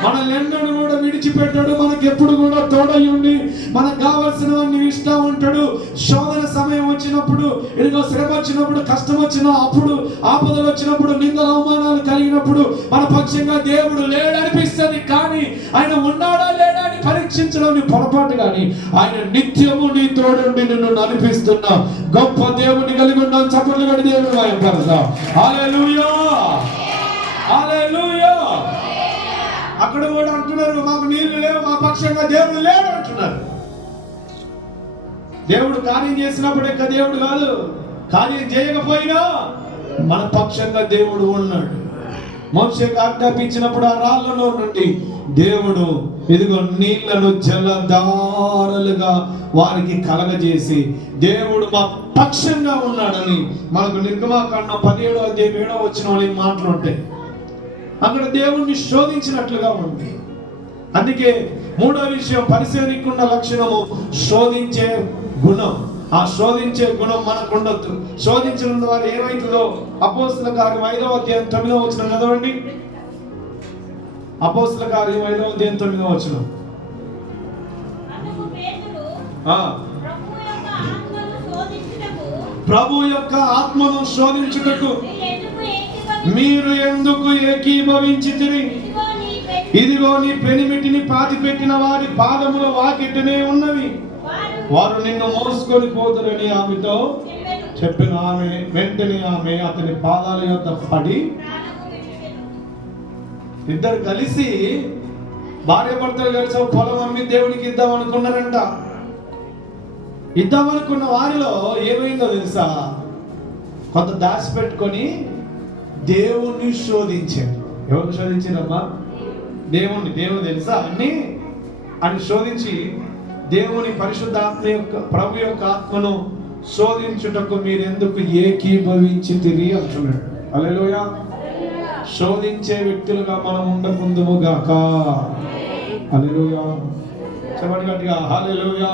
మనల్ని ఎన్నడూ కూడా విడిచిపెట్టాడు. మనకి ఎప్పుడు కూడా తోడై ఉండి మనకు కావాల్సినవన్నీ ఇష్టం ఉంటాడు. శోధన సమయం వచ్చినప్పుడు, ఇదిగో శ్రమ వచ్చినప్పుడు, కష్టం వచ్చినా, అప్పుడు ఆపదలు వచ్చినప్పుడు, నిందల అవమానాలు కలిగినప్పుడు మన పక్షంగా దేవుడు లేడనిపిస్తుంది. కానీ ఆయన ఉన్నాడా లేడా అని పరీక్షించడం నీ పొరపాటు. కానీ ఆయన నిత్యము నీ తోడుండి నిన్ను నడిపిస్తున్న గొప్ప దేవుని కలిగి ఉన్నాం. చప్పట్లు కొట్టి దేవుని మహిమపరుద్దాం. హల్లెలూయా. హల్లెలూయా. అక్కడ కూడా అంటున్నారు, మాకు నీళ్లు లేవు, మా పక్షంగా దేవుడు లేడు అంటున్నారు. దేవుడు కార్యం చేసినప్పుడు ఎక్క దేవుడు కాదు, కార్యం చేయకపోయినా మన పక్షంగా దేవుడు ఉన్నాడు. మోషేకు ఆజ్ఞాపించినప్పుడు ఆ రాళ్లలో నుండి దేవుడు ఇదిగో నీళ్లను జలధారలుగా వారికి కలగజేసి దేవుడు మా పక్షంగా ఉన్నాడని మనకు నిర్గమాకాండం 17:7 మాటలు ఉంటాయి. అక్కడ దేవుణ్ణి శోధించినట్లుగా ఉంది. అందుకే మూడో విషయం, పరిశీలికి ఉన్న లక్షణము శోధించే గుణం. ఆ శోధించే గుణం మనకు ఉండొద్దు. శోధించడం ద్వారా ఏమైతుందో అపోస్తల కార్యం 5:9 చదవండి. అపోస్తల కార్యం 5:9. ప్రభు యొక్క ఆత్మను శోధించుటకు మీరు ఎందుకు ఏకీభవించితిరి? ఇదిగో నీ పెనిమిటిని పాతిపెట్టిన వారి పాదముల వాకిటనే ఉన్నవి, వారు నిన్ను మోసుకొని పోదురని ఆమెతో చెప్పిన. ఆమె వెంటనే అతని పాదాల యొద్ద పడి ఇద్దరు కలిసి భార్య భర్తలు కలిసి ఒక పొలం అమ్మి దేవునికి ఇద్దాం అనుకున్నారంట. ఇద్దామనుకున్న వారిలో ఏమైందో తెలుసా? కొంత దాచిపెట్టుకొని దేవుణ్ణి శోధించారు. ఎవరు శోధించారమ్మా? దేవుడు తెలుసా అన్ని అని శోధించి దేవుని పరిశుద్ధాత్మ యొక్క ప్రభు యొక్క ఆత్మను శోధించుటకు మీరెందుకు ఏకీభవించితిరి అంటున్నాడు. హల్లెలూయా. శోధించే వ్యక్తులుగా మనం ఉండకుందుము గాక. హల్లెలూయా. చెప్పండి గట్టిగా హల్లెలూయా.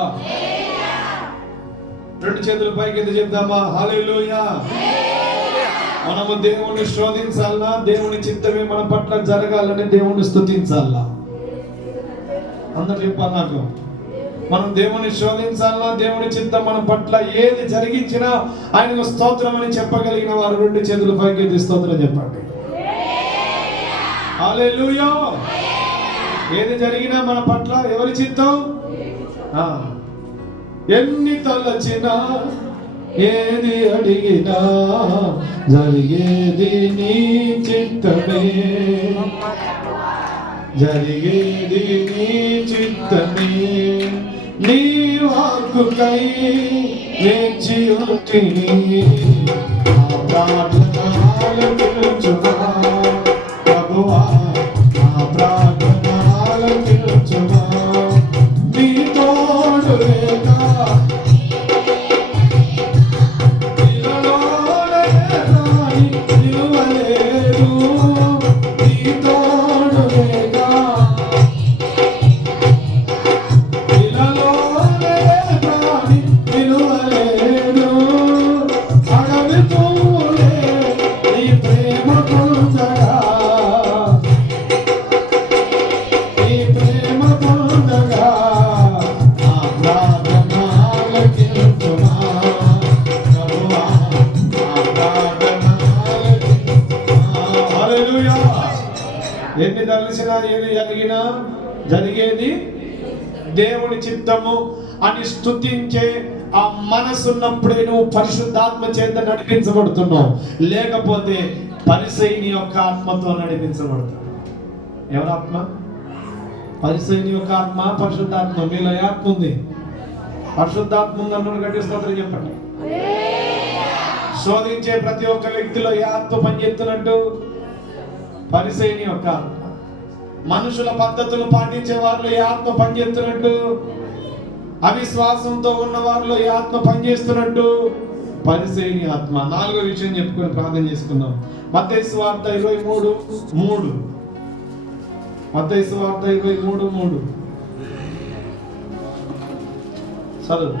రెండు చేతులు పైకి ఎత్తి చెప్దామా? హల్లెలూయా. మనము దేవుణ్ణి శోధించాలా, దేవుని చిత్తమే మన పట్ల జరగాలని దేవుణ్ణి స్తుతించాలా. అందరు చెప్పాలి నాకు. మనం దేవుని శోధించాలా, దేవుని చిత్తం మన పట్ల ఏది జరిగించినా ఆయనకు స్తోత్రం అని చెప్పగలిగిన వారు రెండు చేతులు పైకి ఎత్తి స్తోత్రం చెప్పండి. హల్లెలూయా. ఏది జరిగినా మన పట్ల ఎవరి చిత్తం? ఎన్ని తలచినా ఏది అడిగినా జరిగేది నీ చిత్తమే, జరిగేది నీ చిత్తమే. నీ వాక్కుకై వేచి ఉంటిని, ప్రార్థన ఆలకించుమా ప్రభువా, నా ప్రార్థన ఆలకించుమా. నీ తోడు లేక ఎన్ని తలసినా ఏది జరిగినా జరిగేది దేవుని చిత్తము అని స్తుతించే ఆ మనసున్నప్పుడే నువ్వు పరిశుద్ధాత్మ చేత నడిపించబడుతున్నావు. లేకపోతే పరిసయ్యుని యొక్క ఆత్మతో నడిపించబడతావు. ఎవరి ఆత్మ? పరిసయ్యుని యొక్క ఆత్మ, పరిశుద్ధాత్మ. మీలో ఆత్మ ఉంది, పరిశుద్ధాత్మ ఉంది అన్నది గట్టి స్తోత్రం చెప్పండి. శోధించే ప్రతి ఒక్క వ్యక్తిలో ఏ ఆత్మ పనిచేస్తున్నట్టు? పరిసయ్యుని యొక్క ఆత్మ. మనుషుల పద్ధతులు పాటించే వారిలో ఏ ఆత్మ పనిచేస్తున్నట్టు? అవిశ్వాసంతో ఉన్న వారిలో ఏ ఆత్మ పనిచేస్తున్నట్టు? పరిసయ్యుని ఆత్మ. నాలుగో విషయం చెప్పుకొని ప్రార్థన చేసుకుందాం. మత్తయి సువార్త 23:3. మత్తయి సువార్త 23:3 చదువు.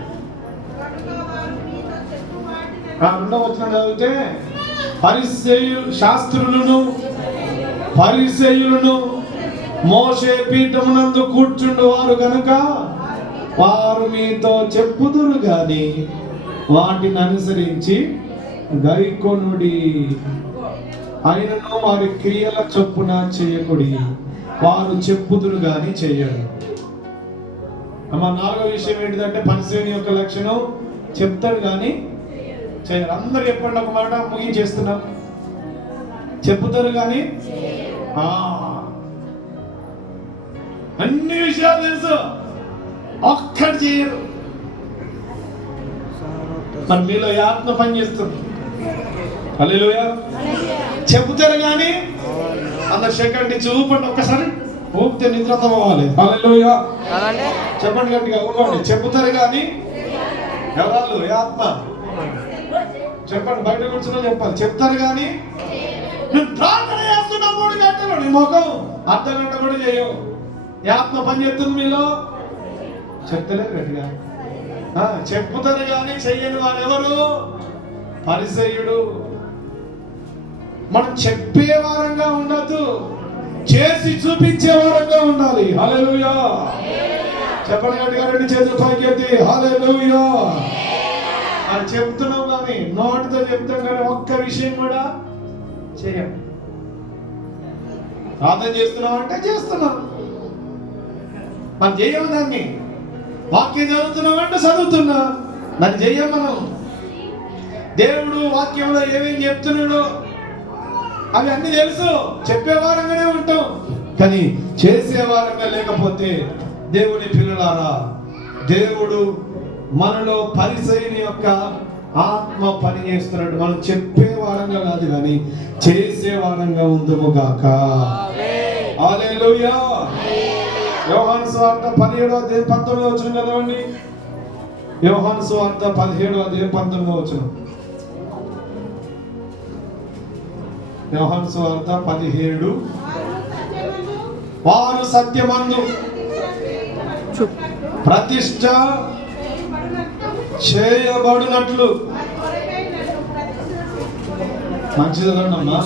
రెండవ వచనం చదివితే పరిసయ్యులను మోషే పీఠమునందు కూర్చుండు వారు గనుక వారు మీతో చెప్పుదురు గాని వాటిని అనుసరించి గైకొనుడి, అయినను వారి క్రియల చొప్పున చేయకుడి. వారు చెప్పుదురు గాని చేయరు. అమ్మా, నాలుగో విషయం ఏంటిదంటే పరిసయ్యుని యొక్క లక్షణం చెప్తాడు కానీ చేయరు. అందరు చెప్పండి ఒక మాట, ముగించేస్తున్నాం. చెప్పుతారు కానీ అన్ని విషయాలు తెలుసు, ఒక్కటి చేయరు. మరి మీలో ఆత్మ పనిచేస్తుంది. హల్లెలూయా. చెబుతారు కానీ అందరు సెకండ్ చూపండి ఒక్కసారి, ఊపితే నిద్రతో పోవాలి. హల్లెలూయా. చెప్పండి గట్టిగా ఊపండి. చెబుతారు కానీ ఎవరాళ్ళు? ఆత్మ. చెప్పండి, బయట కూర్చున్నా చెప్పాలి. చెప్తారు కానీ నువ్వు ప్రార్థన చేస్తున్నా 3 గంటలు నీ ముఖం అర్ధగంట కూడా చేయవు. ఆత్మ పని చేస్తుంది మీలో. చెప్తలేదు గట్టిగా. చెప్పుతారు కానీ చెయ్యని వాడు ఎవరు? పరిసయ్యుడు. మనం చెప్పే వారంగా ఉండద్దు, చేసి చూపించే వారంగా ఉండాలి. హల్లెలూయా. చెప్పండి గట్టిగా, 2 చేతులు పైకి ఎత్తి హల్లెలూయా అని చెప్తున్నాం. కానీ నోటితో చెప్తాం కానీ ఒక్క విషయం కూడా చేయం. ప్రార్థన చేస్తున్నాం అంటే చేస్తున్నాం, మనం చెయ్యం. దాన్ని వాక్యం చదువుతున్నాం అంటే చదువుతున్నా, దాన్ని చెయ్యం మనం. దేవుడు వాక్యంలో ఏమేమి చెప్తున్నాడు అవి అన్ని తెలుసు, చెప్పేవారంగానే ఉంటాం, కానీ చేసేవారంగా లేకపోతే దేవుని పిల్లలారా, దేవుడు మనలో పరిసయ్యుని యొక్క ఆత్మ పని చేస్తున్నాడు. మనం చెప్పే వారంగా కాదు కానీ చేసే వారంగా ఉందము గాక. హల్లెలూయా. యోహాను సువార్త 17:19 చదవండి. యోహాను సువార్త 17:19. యోహాను సువార్త 17. వారు సత్యమందు ప్రతిష్ఠ చేయబడినట్లు. మంచి చదవండమ్మా.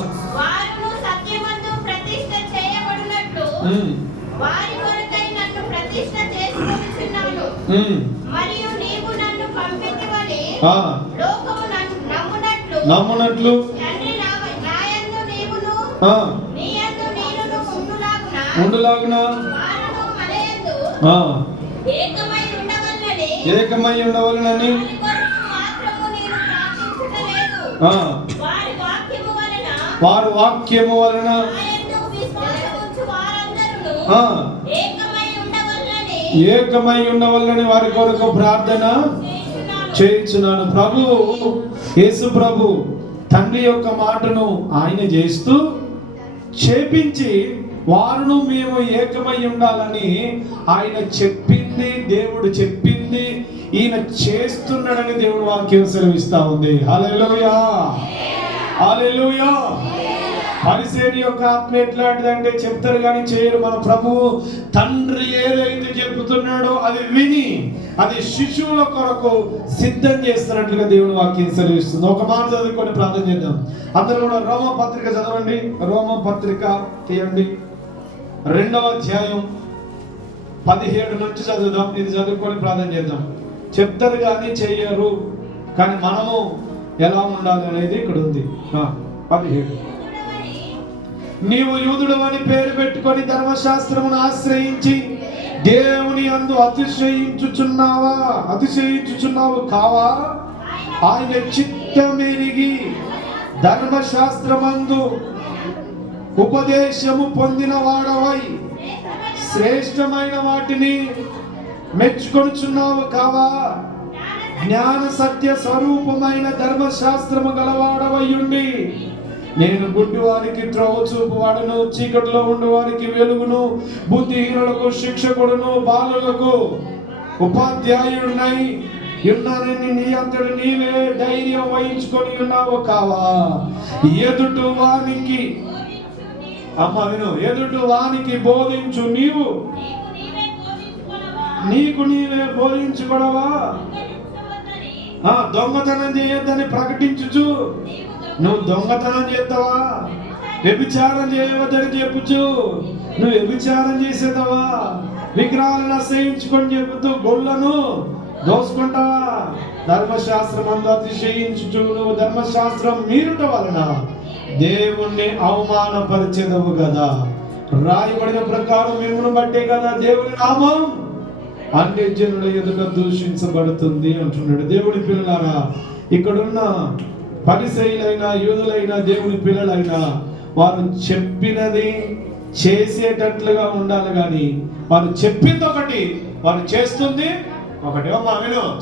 నమ్మునట్లు ఉండులాగున ఏకమై ఉండవలనని వారు వాక్యము వలన ఏకమై ఉండవలనని వారి కొరకు ప్రార్థన చేయించున్నాను. ప్రభు యేసు ప్రభు తండ్రి యొక్క మాటను ఆయన చేస్తూ చేపించి వారును మేము ఏకమై ఉండాలని ఆయన చెప్పింది, దేవుడు చెప్పింది ఈయన చేస్తున్నాడని దేవుడు వాక్యం సెలవిస్తా ఉంది. హల్లెలూయా, హల్లెలూయా. పరిసేని యొక్క ఆత్మ ఎట్లాంటిదంటే చెప్తారు కానీ చేయరు. మన ప్రభువు తండ్రి ఏదైతే చెబుతున్నాడో అది విని అది శిశువుల కొరకు సిద్ధం చేస్తున్నట్లుగా దేవుడు వాక్యం సెలవిస్తుంది. ఒక మాట చదువుకొని ప్రార్థన చేద్దాం. అందరూ కూడా రోమ పత్రిక చదవండి. రోమ పత్రిక తీయండి, 2వ అధ్యాయం 17 నుంచి చదువుదాం. ఇది చదువుకొని ప్రార్థన చేద్దాం. చెప్తారు కానీ చెయ్యరు, కానీ మనము ఎలా ఉండాలి అనేది ఇక్కడ ఉంది. 17. నీవు యూదుడు అని పేరు పెట్టుకొని ధర్మశాస్త్రమును ఆశ్రయించి దేవుని యందు అతిశయించుచున్నావు కావా? ఆయన చిత్తమెరిగి ధర్మశాస్త్రమందు ఉపదేశము పొందిన వాడవై శ్రేష్టమైన వాటిని మెచ్చుకొనుచున్నావు కావా? జ్ఞాన సత్య స్వరూపమైన ధర్మశాస్త్రము గలవాడవయ్యుండి నేను గుడ్డివారికి త్రోవ చూపువాడును, చీకటిలో ఉండువారికి వెలుగును, బుద్ధిహీనులకు శిక్షకుడును, బాలులకు ఉపాధ్యాయుడునై ఉన్నానని నీ అంతటి నీవే ధైర్యం వహించుకొని ఉన్నావు కావా? ఎదుటి వానికి ఎదుటి వానికి బోధించు, నీకు నీవే బోధించుకోవడవా? దొంగతనం చేయొద్దని ప్రకటించుచు నువ్వు దొంగతనం చేస్తావా? వ్యభిచారం చేయవద్దని చెప్పుచు నువ్వు వ్యభిచారం చేసేదవా? విగ్రహాలను అసహించుకొని చెబుతూ గొళ్ళను దోసుకుంటావా? ధర్మశాస్త్రం అందు అతిశయించుచు నువ్వు ధర్మశాస్త్రం మీరుట వలన దేవుణ్ణి అవమానపరిచెదవు కదా. రాయబడిన ప్రకారం మిమ్మును బట్టే కదా దేవుని నామం అన్ని జనుల ఎదుట దూషించబడుతుంది అంటున్నాడు. దేవుని పిల్లలారా, ఇక్కడున్న పరిసయ్యులైన యూదులైన దేవుని పిల్లలైనా వారు చెప్పినది చేసేటట్లుగా ఉండాలి, కానీ వారు చెప్పింది ఒకటి, వారు చేస్తుంది ఒకటి.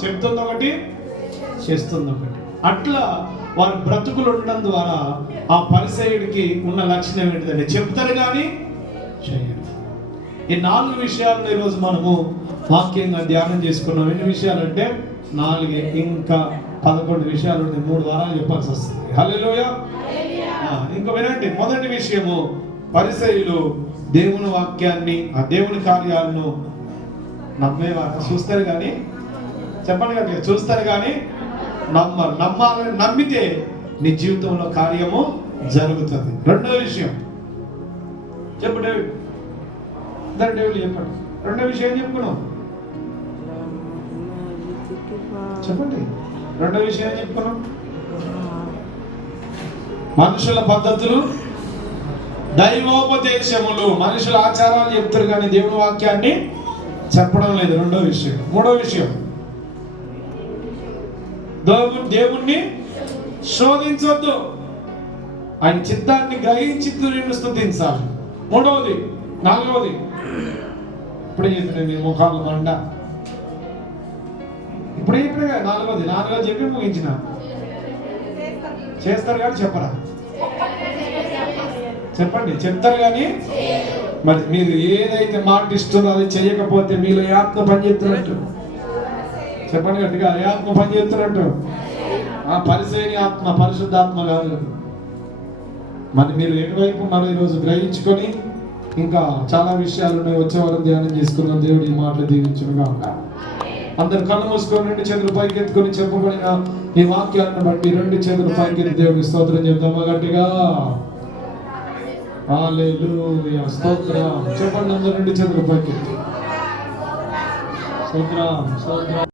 చెప్తుంది ఒకటి, చేస్తుంది ఒకటి. అట్లా వారి బ్రతుకులు ఉండడం ద్వారా ఆ పరిసయ్యుడికి ఉన్న లక్షణం ఏంటిదంటే చెప్తారు కానీ చేయరు. ఈ 4 విషయాలను ఈరోజు మనము వాక్యంగా ధ్యానం చేసుకున్నాం. ఎన్ని విషయాలంటే 4, ఇంకా 11 విషయాలు 3 వారాలు చెప్పాల్సి వస్తుంది. హల్లెలూయా. ఇంకా వినండి. మొదటి విషయము, పరిసయ్యులు దేవుని వాక్యాన్ని, ఆ దేవుని కార్యాలను నమ్మేవారు. చూస్తారు కానీ చెప్పండి కదా, చూస్తారు కానీ నమ్మరు. నమ్మాలని నమ్మితే నీ జీవితంలో కార్యము జరుగుతుంది. రెండో విషయం చెప్పు డేవిడ్. డేవిడ్ చెప్పండి. రెండో విషయం చెప్పుకున్నాం, చెప్పండి. రెండో విషయం చెప్పుకున్నాం, మనుషుల పద్ధతులు, దైవోపదేశములు. మనుషుల ఆచారాలు చెప్తారు కానీ దేవుని వాక్యాన్ని చెప్పడం లేదు. రెండో విషయం. మూడో విషయం, దేవుణ్ణి శోధించొద్దు. ఆయన చిత్తాన్ని గ్రహించి నిన్ను స్తుతించాలి. మూడవది, నాలుగవది, ఇప్పుడే చెప్పిన మీ ముఖాలు మండ. ఇప్పుడే నాలుగవది చెప్పి ముగించిన. చేస్తారు కానీ చెప్పరా? చెప్పండి, చెప్తారు కానీ మరి మీరు ఏదైతే మాట ఇస్తుందో అది చేయకపోతే మీలో ఏ ఆత్మ పనిచేస్తున్నట్టు? చెప్పండి గట్టిగా, ఏ ఆత్మ పనిచేస్తున్నట్టు? ఆ పరిశీలి ఆత్మ, పరిశుద్ధాత్మ కాదు. మరి మీరు ఎటువైపు ఉన్నారో ఈరోజు గ్రహించుకొని, ఇంకా చాలా విషయాలు వచ్చే వారం ధ్యానం చేసుకుందాం. దేవుడు ఈ మాటలు దీవించునుగా. అందరు కళ్ళు మూసుకొని 2 చేతులు పైకెత్తుకొని చెప్పబడిన ఈ వాక్యాలను బట్టి 2 చేతులు పైకెత్తి దేవుడికి స్తోత్రం చెప్తామా గట్టిగా? హల్లెలూయా, స్తోత్రం చెప్పండి. అందరూ 2 చేతులు పైకెత్తి స్తోత్రం.